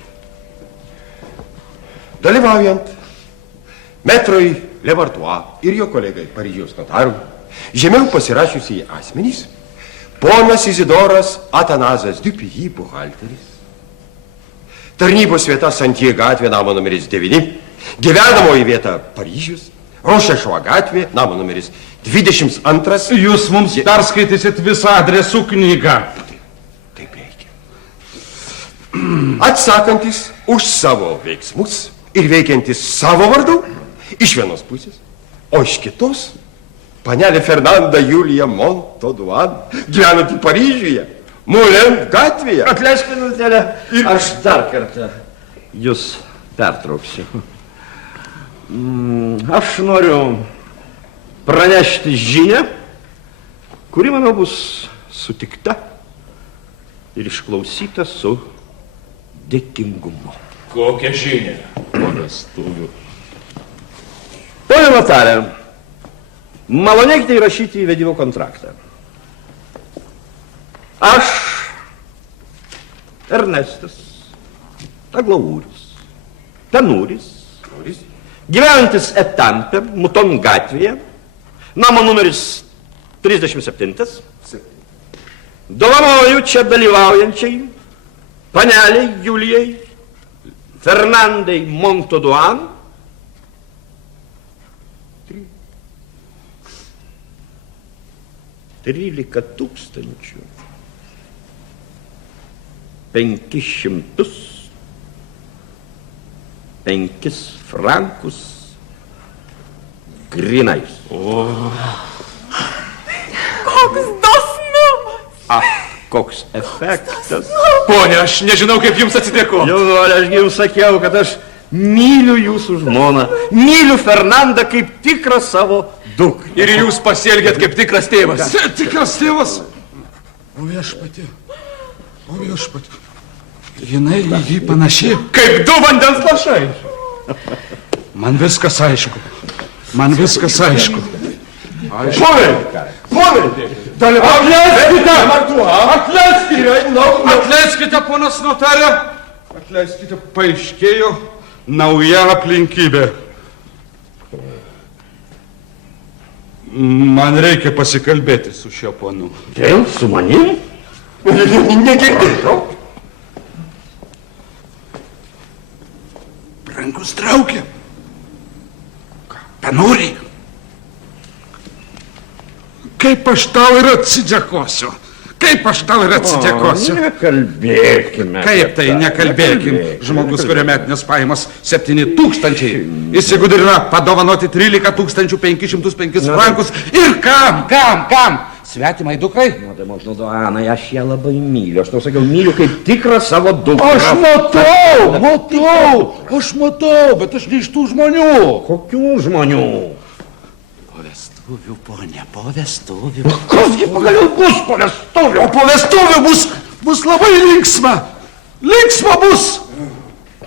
Dalyvaujant metrui Levartua ir jo kolegai Paryžiaus notarui, žemiau pasirašiusiai asmenys, ponas Izidoras Atanazas Dupuy, buhalteris, tarnybos vieta Santie gatvė, namo numeris 9, gyvenamoji vieta Paryžius, Rošešo gatvė, namo numeris 22. Jūs mums perskaitysit visą adresų knygą. Taip reikia. Atsakantis už savo veiksmus ir veikiantis savo vardu iš vienos pusės, o iš kitos panelė Fernanda Julija Montoduan, gyvenanti Paryžiuje, Mulen gatvėje. Atleisk minutėlę, aš dar kartą jūs pertrauksiu. Aš noriu pranešti žinią, kuri, manau, bus sutikta ir išklausyta su dėkingumu. Kokia žinia? Pone notarė, malonėkite įrašyti į vedimo kontraktą. Aš, Ernestas Aglaurius, Tenūris, gyvenantis Etampe, Muton gatvėje, namo numeris 37, dovanoju čia dalyvaujančiai paneliai Julijai Fernandai Montoduan 13 505 frankus grinais. Koks dosnumas! Ach, koks efektas. Pone, aš nežinau, kaip jums atsidėko. Jaunuolė, aš jums sakiau, kad aš myliu jūsų žmoną, myliu Fernandą kaip tikrą savo dukrą. Ir jūs pasielgėt kaip tikras tėvas. Tikras tėvas. O viešpatį. Jinai į jį panaši. Kaip du vandens lašai. Man viskas aišku. Atleiskite, ponas notarė. Atleiskite, paaiškėjo nauja aplinkybė. Man reikia pasikalbėti su šio ponu. Vėl su manim? Negirdėjau. Rankus traukia. Penūrį. Kaip aš tau ir atsidėkosiu. Nekalbėkime. Kaip tai nekalbėkim? Žmogus, kurio metinės pajamas 7,000, įsigudrina padovanoti 13 505 frankus. Ir kam? Svetimai dukrai? Matai, Montoduanai, aš ją labai myliu. Aš tau sakiau, myliu kaip tikrą savo dukrą. Aš matau, bet aš ne iš tų žmonių. Kokių žmonių? Po vestuvių, ponė, po vestuvių. Kasgi pagaliau bus po vestuvių? O po vestuvių bus labai linksma. Linksma bus.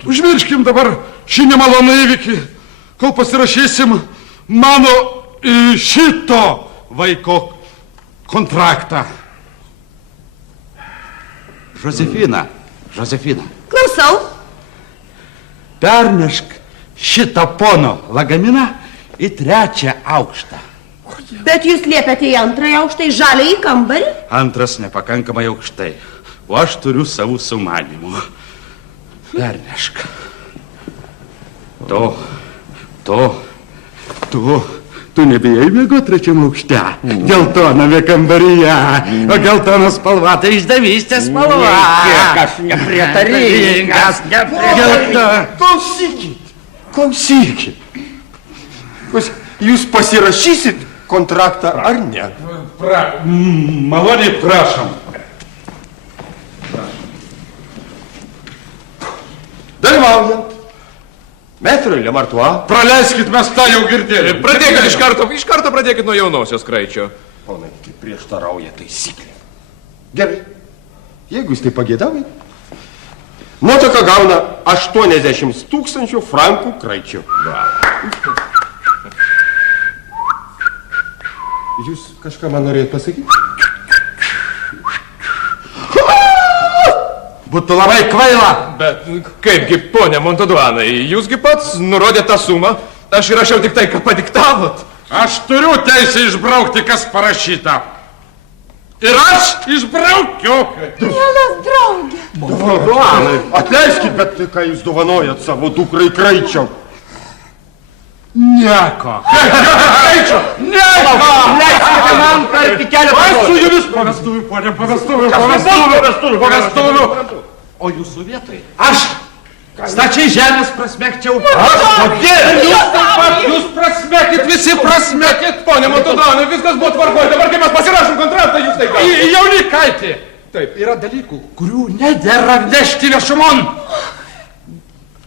Užmirškim dabar šį nemalonų įvykį, kol pasirašysim mano šito vaiko kontraktą. Josefina. Klausau. Pernešk šitą pono lagaminą į 3 aukštą. Bet jūs liepiate į 2 aukštą, į žaliąjį kambarį? 2 nepakankamai aukštai, o aš turiu savų sumanimų. Pernešk. Tu nebijai miegoti 3 aukšte, geltoname kambaryje, o geltonas spalva tai išdavystės spalva. Aš neprietaringas. Klausykit. Jūs pasirašysit kontraktą ar ne? Maloniai prašom. Dalyvaujant metrui Levartua. Praleiskit, mes tą jau girdėjome. Pradėkit iš karto pradėkit nuo jaunosios kraičio. Ponai, tai prieštarauja taisyklė. Gerai, jeigu jūs tai pagėdavai, nuotaka gauna 80 000 frankų kraičių. Jūs kažką man norėjot pasakyti? Būtų labai kvaila. Bet kaipgi, ponia Montaduanai, jūsgi pats nurodėte tą sumą, aš įrašiau tik tai, ką padiktavot. Aš turiu teisę išbraukti, kas parašyta. Ir aš išbraukiu. Mielas draugė. Montaduanai, atleiskit, bet ką jūs dovanojat savo dukrai Kraičio? Nieko. Leiskite man tarti keletą Aš su žodžių. jumis pavestuviu, ponė, pavestuviu. O jūsų vietoj aš stačiai žemės prasmekčiau. Kodėl? Jūs prasmekit, visi prasmekit. Ponia Montaduanai, viskas buvo tvarkoje, dabar kai mes pasirašom kontraktą, jūs tai ką? Jaunikaitė. Taip. Yra dalykų, kurių nedera nešti viešumon.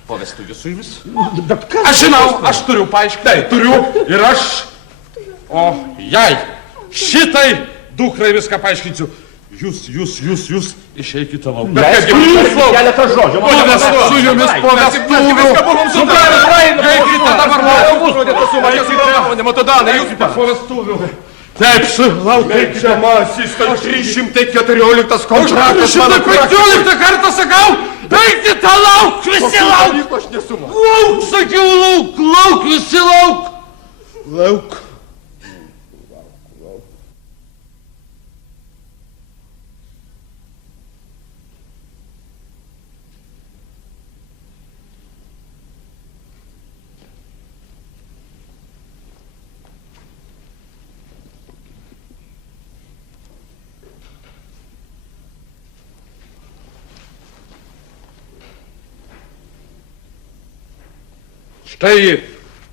Po vestuvių su jumis? Aš žinau, aš turiu paaiškinti. Taip. Turiu ir aš. O jai šitai dukrai viską paaiškinsiu. Jūs išeikite lauk. Leiskite man keletą žodžių. Su jumis po vestuvių. Eikite dabar lauk. Ponia Montaduanai, jūs Po vestuvių. Taip, sulaukite. Mečiamasis, tai 314 kontraktas. 315 kartą sakau, eikite lauk, visi lauk. Aš nesumo. Lauk, sakiau, lauk, visi lauk. Lauk.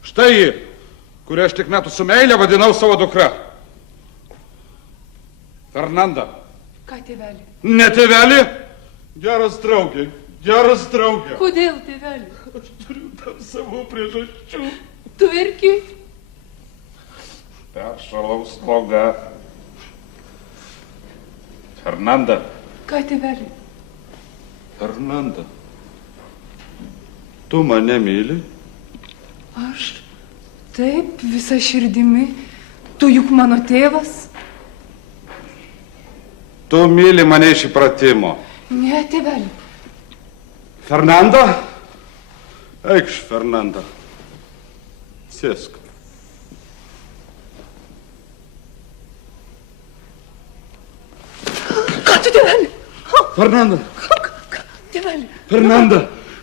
Štai ji, kurią aš tik metų su meilė vadinau savo dukra. Fernanda. Ką, tėveli? Ne tėvelį? Geras draugė. Kodėl, tėveli? Aš turiu tam savo priežasčių. Tu verki? Peršalau slogą. Fernanda. Ką, tėveli? Fernanda. Tu mane myli? Aš? Taip, visa širdimi. Tu juk mano tėvas. Tu myli mane iš įpratimo. Ne, tėveli. Fernanda? Eikš, Fernanda. Sėsk. Ką tu, tėveli? Fernanda. Tėveli. Fernanda,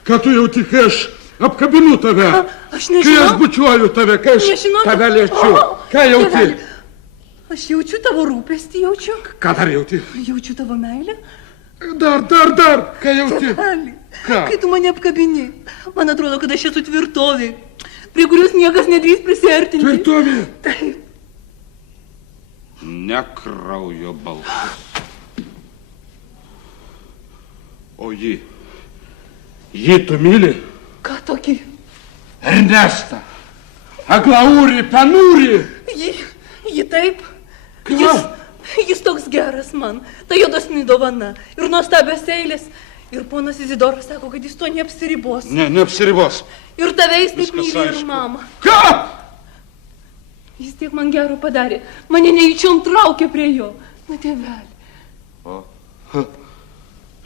ką tu jauti, kai aš apkabinu tave? Aš Kai aš nežinau. bučiuoju tave, kai aš Nežinau. tave liečiu. Ką jauti? Tėveli, aš jaučiu tavo rūpestį, jaučiu. Ką dar jauti? Jaučiu tavo meilę. Dar. Ką jauti? Tėveli, Ką? kai tu mane apkabini, man atrodo, kad aš esu tvirtovė, prie kurios niekas nedrįs prisiartinti. Tvirtovė. Taip. Ne kraujo balsas. O jį. Jį tu myli? Ką tokį? Ernestą. Aglaūrį, penūrį. Ji taip. Ką? Jis toks geras man. Tai jo dosni dovana. Ir nuostabios eilės. Ir ponas Izidoras sako, kad jis to neapsiribos. Ne, neapsiribos. Ir tave jis taip Viskas myli ir aišku. mamą. Ką? Jis tiek man gero padarė. Mane neįčiom traukė prie jo. Na, tėveli.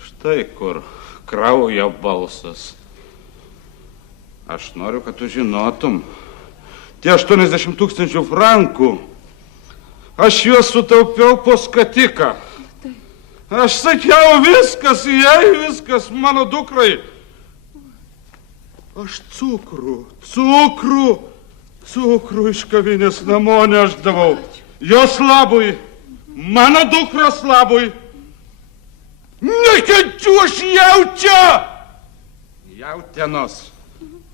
Štai kur kraujo balsas. Aš noriu, kad tu žinotum. Tie 80 000 frankų. Aš juos sutaupiau po skatiką. Aš sakiau, viskas jai, viskas mano dukrai. Aš cukrų iš kavinės namo nešdavau. Jos labui, mano dukros labui. Nekenčiu aš jaučia! Jautienos.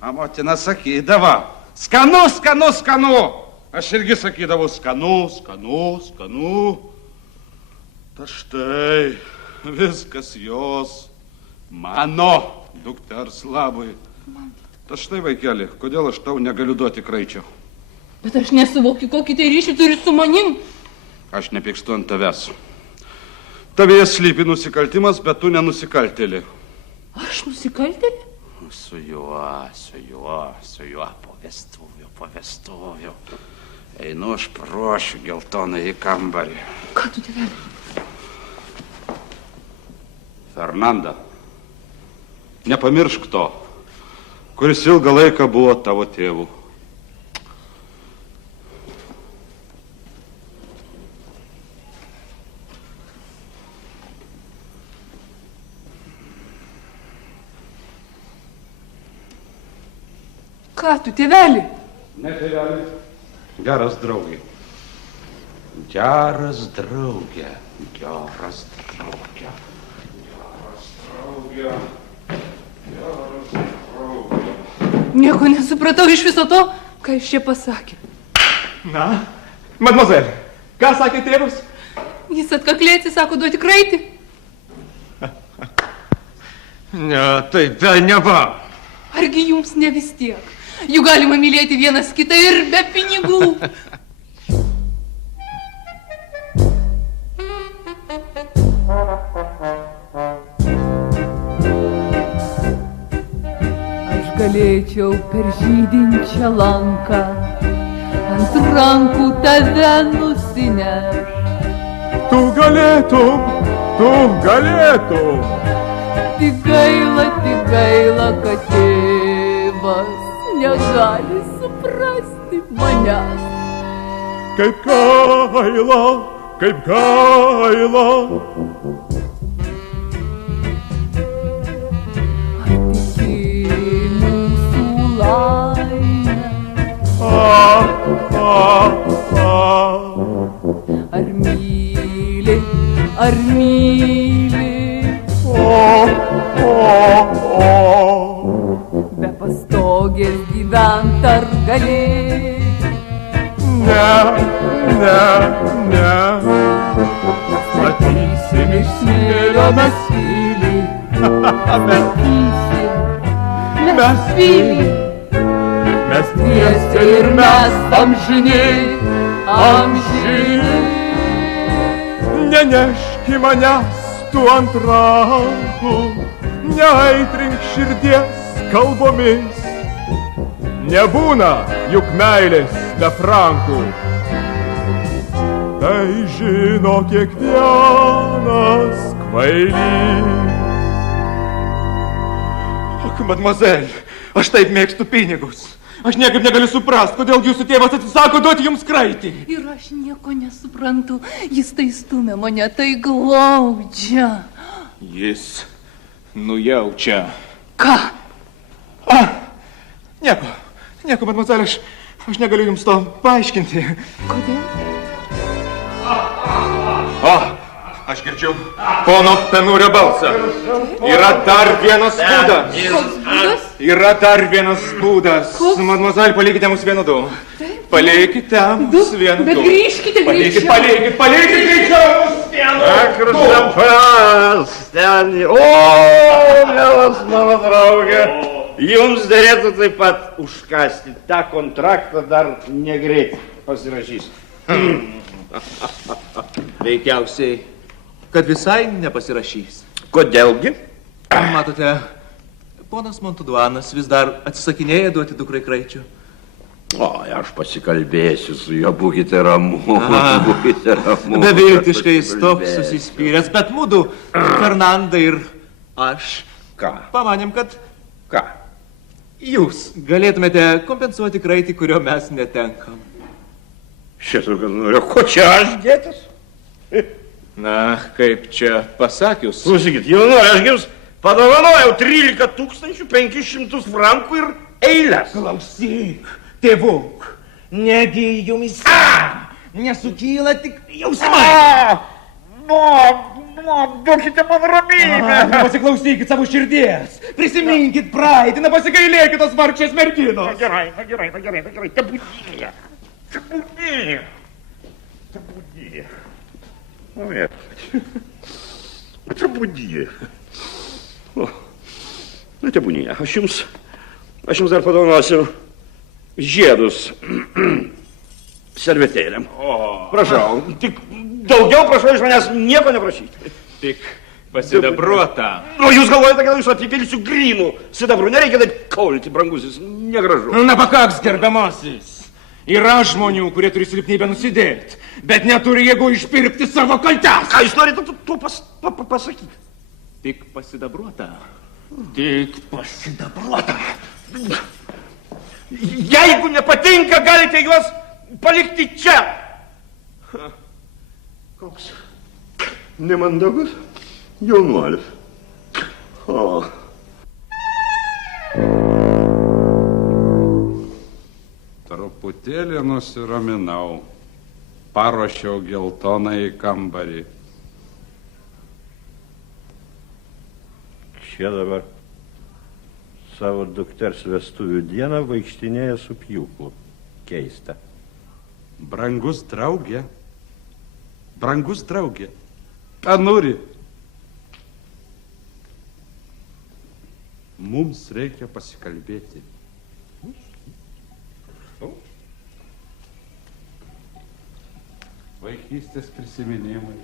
A motina sakydavo, skanu. Aš irgi sakydavau, skanu. Ta štai, viskas jos, mano dukters labui. Ta štai, vaikeli, kodėl aš tau negaliu duoti Kraičio? Bet aš nesuvokiu, kokį tai ryšį turi su manim. Aš nepykstu ant tavęs. Tavėje slypi nusikaltimas, bet tu nenusikaltėlė. Aš nusikaltėlė? Su juo, po vestuvių. Einu aš paruošiu geltoną į kambarį. Ką tu, tėveli? Fernanda. Nepamiršk to, kuris ilgą laiką buvo tavo tėvu. Ką tu, tėveli? Ne, tėveli. Geras draugė. Geras draugė. Geras draugė. Geras draugė. Geras draugė. Nieko nesupratau iš viso to, ką jis čia pasakė. Na, mademoiselle, ką sakė tėvas? Jis atkakliai atsisako duoti kraitį. Ne, tai neva. Argi jums ne vis tiek? Juk galima mylėti vienas kitą ir be pinigų. Aš galėčiau per žydinčią lanką ant rankų tave nusineš. Tu galėtum. Tik gaila, kad tėvas negali suprasti manęs. Kaip gaila. Tiki mūsų laimę. Ar myli? Be pastogės gyvent ar gali? Ne. Statysim iš smėlio mes pilį. Mes pilį. Mes Tiesa ir mes amžini. Neneški manęs tu ant rankų, neaitrink širdies kalbomis. Nebūna juk meilės be frankų. Tai žino kiekvienas kvailys. Ak, mademoiselle, aš taip mėgstu pinigus. Aš niekaip negaliu suprast, kodėl jūsų tėvas atsisako duoti jums kraitį. Ir aš nieko nesuprantu. Jis tai stumia mane, tai glaudžia. Jis nujaučia. Ką? Nieko, mademoiselle, aš negaliu jums to paaiškinti. Kodėl? Aš girdžiu pono Penūrio balsą. Yra dar vienas būdas. Koks būdas? Yra dar vienas būdas. Koks? Mademoiselle, palikite mus vienu du. Palikite mus vienu Bet du. grįžkite greičiau. Palikite greičiau mus vienu Akrašapas, ten. O, mielas mano draugė. Jums dėrėtų taip pat užkasti. Ta kontraktą dar negreit pasirašys. Veikiausiai, kad visai nepasirašys. Kodėlgi? Matote, ponas Montuduanas vis dar atsisakinėja duoti dukrai kraičio. O, aš pasikalbėsiu su juo, būkite ramu. Būkite ramu. Beviltiškai jis toks susispyręs, bet mudu, Fernanda ir aš, pamanėm, kad Ką? jūs galėtumėte kompensuoti kraitį, kurio mes netenkam. Šitą, kad noriu, ko čia aš dėtis? Na, kaip čia pasakius. Klausykit, jaunuolė, aš jums padovanojau 13 500 frankų ir eilės. Klausyk, tėvuk, negi jums nesukyla tik jausmai. Duokite man ramybę. Pasiklausykit savo širdies, prisiminkit praeitį, nepasigailėkit tos vargšės merginos. Gerai, tebūnie. O, tebūnie. Na, tebūnie. Aš jums dar padovanosiu žiedus servetėlėm. Prašau, tik daugiau prašau iš manęs nieko neprašyti. Tik pasidabruota. O jūs galvojate, kad jūs apipilsiu grynų sidabru. Nereikia taip kaulyti, brangusis, negražu. Na, pakaks, gerbiamasis. Yra žmonių, kurie turi silpnybę nusidėti, bet neturi jėgų išpirkti savo kaltes. Ką jūs norite tuo pasakyti? Tik pasidabruota. Tik pasidabrota. Jeigu nepatinka, galite juos palikti čia. Koks nemandagus jaunuolis. O. Truputėlį nusiraminau. Paruošiau geltoną į kambarį. Čia dabar savo dukters vestuvių dieną vaikštinėja su pjūklu. Keista. Brangus draugė. Anuri. Mums reikia pasikalbėti. Vaikystės prisiminimai.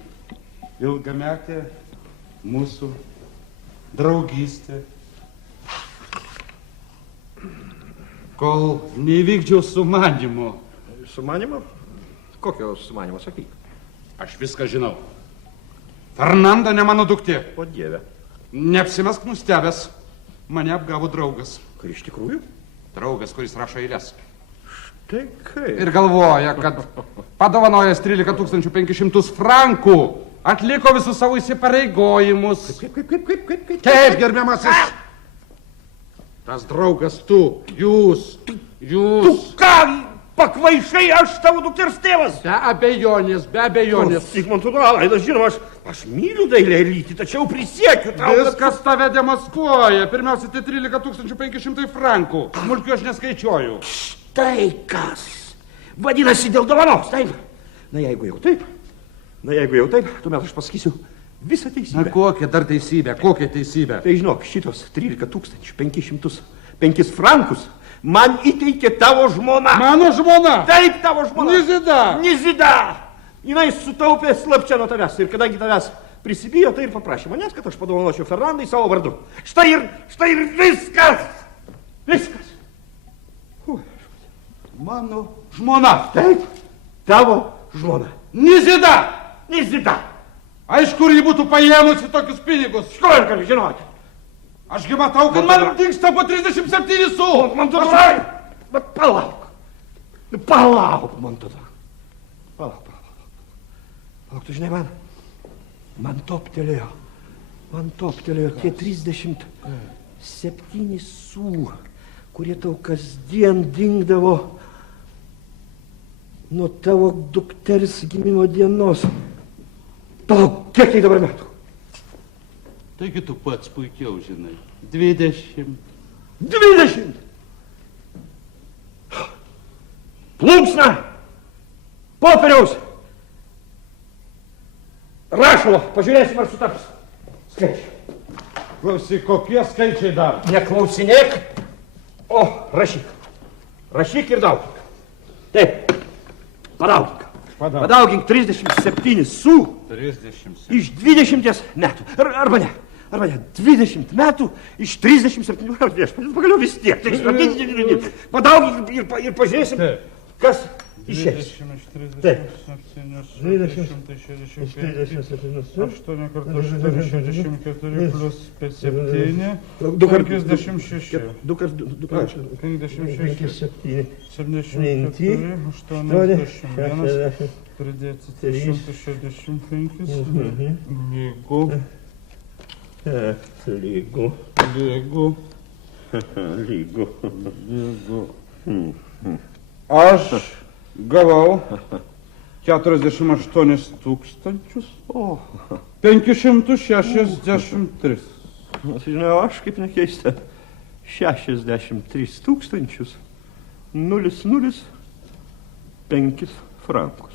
Ilgametė mūsų draugystė. Kol neįvykdžiau sumanimo. Sumanimo? Kokio sumanimo, sakyk? Aš viską žinau. Fernanda ne mano duktė. O Dieve. Neapsimesk nustebęs. Mane apgavo draugas. Kai iš tikrųjų? Draugas, kuris rašo eilės. Tai kaip? Ir galvoja, kad padovanojęs 13 500 frankų atliko visus savo įsipareigojimus. Kaip? Taip, gerbiamasis. Tas draugas tu, jūs. Tu ką, pakvaišai, aš tavo dukters tėvas? Be abejonės. Sigmantų Alaidas, žinoma, aš myliu dailę lytį, tačiau prisiekiu tau. Viskas tave demaskuoja. Pirmiausia, tai 13 500 frankų. Smulkių aš neskaičiuoju. Štai kas. Vadinasi, dėl dovanos, taip? Na, jeigu jau taip, tuomet aš pasakysiu visą teisybę. Na, kokia dar teisybė? Tai žinok, šitos 13 505 frankus man įteikė tavo žmona. Mano žmona? Taip, tavo žmona. Nizida. Jinai sutaupė slapčia nuo tavęs ir kadangi tavęs prisibijo, tai ir paprašė manęs, kad aš padovanočiau Fernandai savo vardu. Štai ir viskas. Mano žmona. Taip, tavo žmona. Nizida. Aišku, ji būtų paėmusi tokius pinigus. Iš kur gali žinoti? Ašgi matau, kad man dingsta po 37 su. Man tu darai. Bet palauk, man tada. Palauk. Tu žinai, man toptelėjo tie 37 su, kurie tau kasdien dingdavo nuo tavo dukters gimimo dienos. Palauk, kiek tai dabar metų? Taigi tu pats puikiau žinai. 20. Plunksna, popieriaus, rašalo, pažiūrėsim, ar sutaps. Skaičiai. Klausyk, kokie skaičiai dar? Neklausinėk, o rašyk. Rašyk ir daugink. Taip, padaugink. Padaugink 37 su 37. iš 20 metų. Arba ne, 20 metų iš 37. Viešpaties, pagaliau vis tiek. Padaugink ir pažiūrėsim, kas išeis. 20 iš 37. 8 kartų 64 plus 7. 56. 74. 81. Pridėti 365. Lygu. Aš gavau 48 563. Žinau, aš kaip nekeista, 63 005 frankus.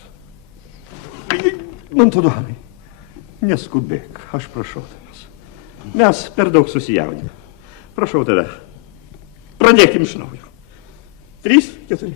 Man tu duonai, neskubėk, aš prašau tavęs. Mes per daug susijaudinę. Prašau tave, pradėkim iš naujo. 3, 4.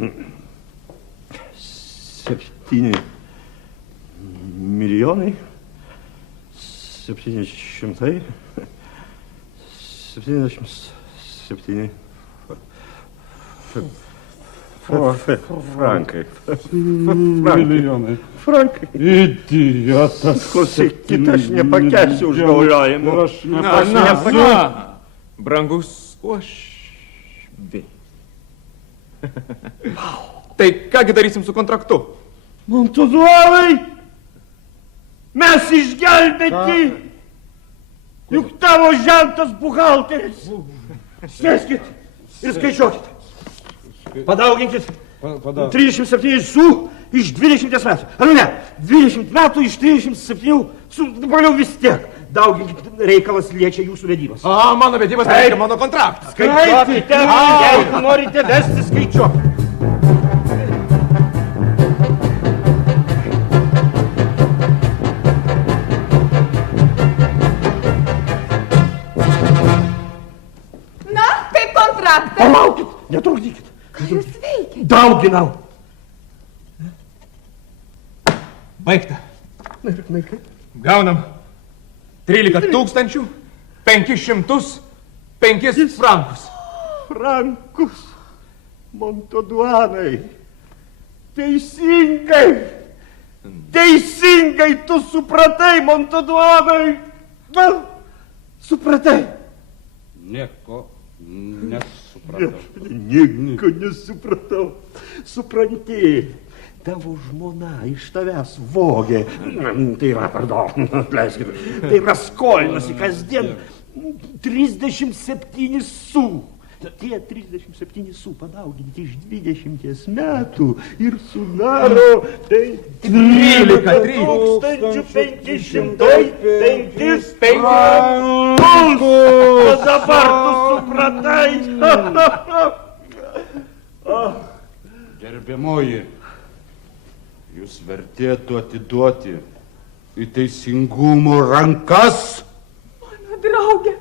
7 milijonai 777 frankai. Milijonai. Frankai. Idiotas. Klausykit, aš nepakęsiu užgauliojimų. Ir aš nepakęsiu. Brangus uošvi. Tai kągi darysim su kontraktu? Montoduovai, mes išgelbėti. Juk tavo žentas buhalteris. Sėskit ir skaičiuokit. Padauginkit 37 su iš 20 metų. Ar ne? 20 metų iš 37 su, pagaliau vis tiek. Dauginkit, reikalas liečia jūsų vedybas. A, mano vedybas reikia mano kontraktą. Skaičiuokite, jeigu norite vesti, skaičiuokite. Na, kaip kontraktas? Palaukit, netrukdykit. Ką jūs veikia? Dauginau. Baigta. Gaunam 13 505 frankus. Frankus, Montoduanai. Teisingai. Teisingai tu supratai, Montoduanai. Gal, supratai. Nieko nesupratau. Nieko nesupratau. Supranti, tavo žmona iš tavęs vogė. Tai yra, pardon, atleiskit. Tai yra skolinasi kasdien 37 su. Tie 37 su padauginti iš 20 metų ir sudaro 13 505 frankus. O dabar tu supratai. Gerbiamoji, jūs vertėtų atiduoti į teisingumo rankas. Mano draugė,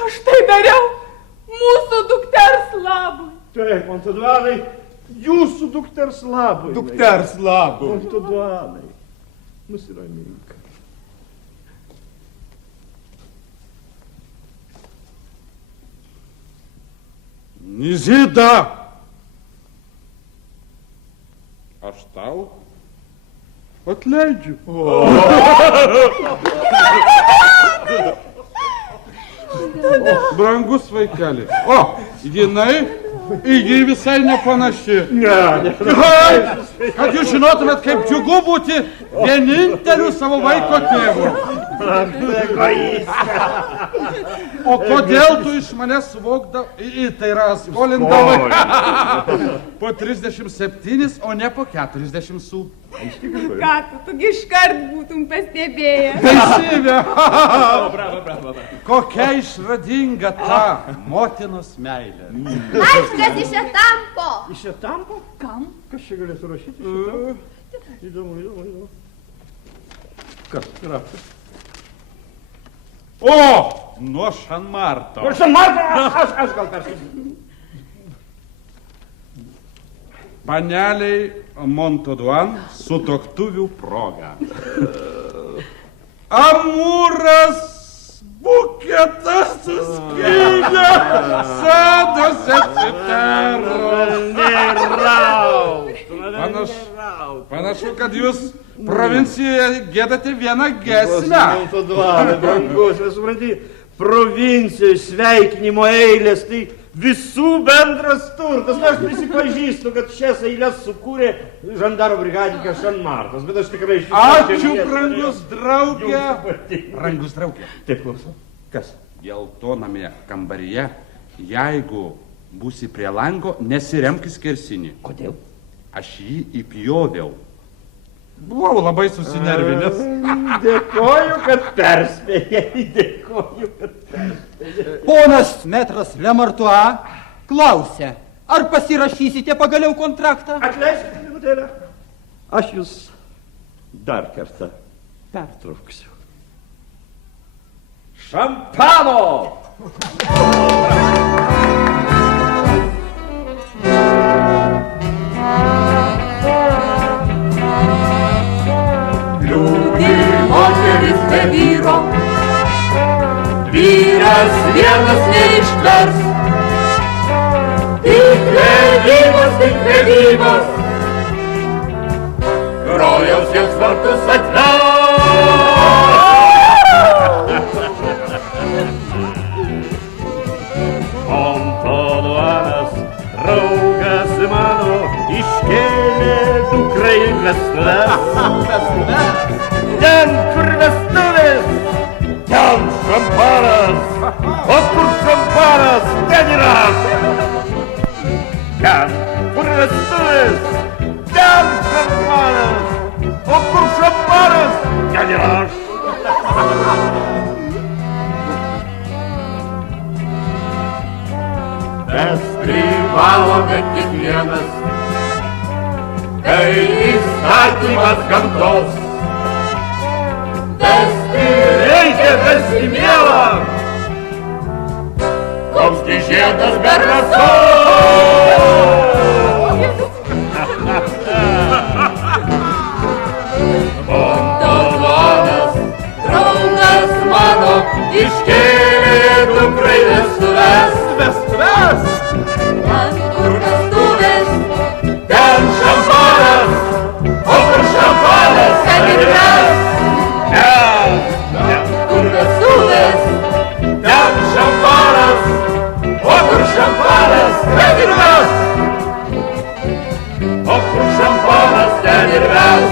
aš tai dariau mūsų dukters labui. Taip, Montoduanai, jūsų dukters labui. Dukters labui. Montoduanai, nusiramink. Nizida! Aš tau atleidžiu. Brangus vaikeli. O, jinai, ji visai nepanaši. Ne. Kad jūs žinotumėt, kaip džiugu būti vieninteliu savo vaiko tėvu. O kodėl tu iš manęs suvokdavai, tai yra skolindavai po 37, o ne po 40 su. Ką tu iškart būtum pastebėjęs? Teisybė. Kokia išradinga ta motinos meilė. Laiškas iš Etampo. Iš Etampo? Kam? Kas čia galėtų rašyti iš Etampo? Įdomu. Kas yra? O, nuo Šanmarto. Aš gal perskaitysiu. Paneliai Montoduan sutuoktuvių proga. Amūras buketas suskynė soduose citerų. Panašu, kad jūs provincijoje gėdate vieną giesmę. Montoduanai, brangus, nesupranti, provincijoj sveikinimo eilės, tai visų bendras turtas. Aš prisipažįstu, kad šias eilės sukūrė žandaro brigadininkas Šanmartas, bet aš tikrai Ačiū, brangus draugė. Brangus draugė. Taip, klausau. Kas? Geltoname kambaryje, jeigu būsi prie lango, nesiremk į skersinį. Kodėl? Aš jį įpjoviau. Buvau labai susinervinęs. Dėkoju, kad perspėjai. Dėkoju, kad perspėjai. Ponas metras Lemartua klausia, ar pasirašysite pagaliau kontraktą? Atleiskite minutėlę. Aš jūs dar kartą pertrauksiu. Šampano! vedybos, rojaus jiems vartus atver. Antanas, draugas mano, iškėlė dukrai vestuves. Ten, kur vestuvės, ten šampanas, o kur šampanas, ten ir aš. Ten, kur vestuvės, ten šampanas, o kur šampanas, ten ir aš. Mes privalome kiekvienas, tai įstatymas gamtos. Vesti reikia vesti mielą, koks gi žiedas be rasos. Antanas, draugas mano, iškėlė dukrai vestuves. Vestuves! Ten, kur vestuvės, ten šampanas, o kur šampanas, ten ir mes. Ten, kur vestuvės, ten šampanas, o kur šampanas, ten ir mes. O kur šampanas, ten ir mes.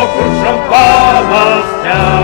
O kur šampanas, ten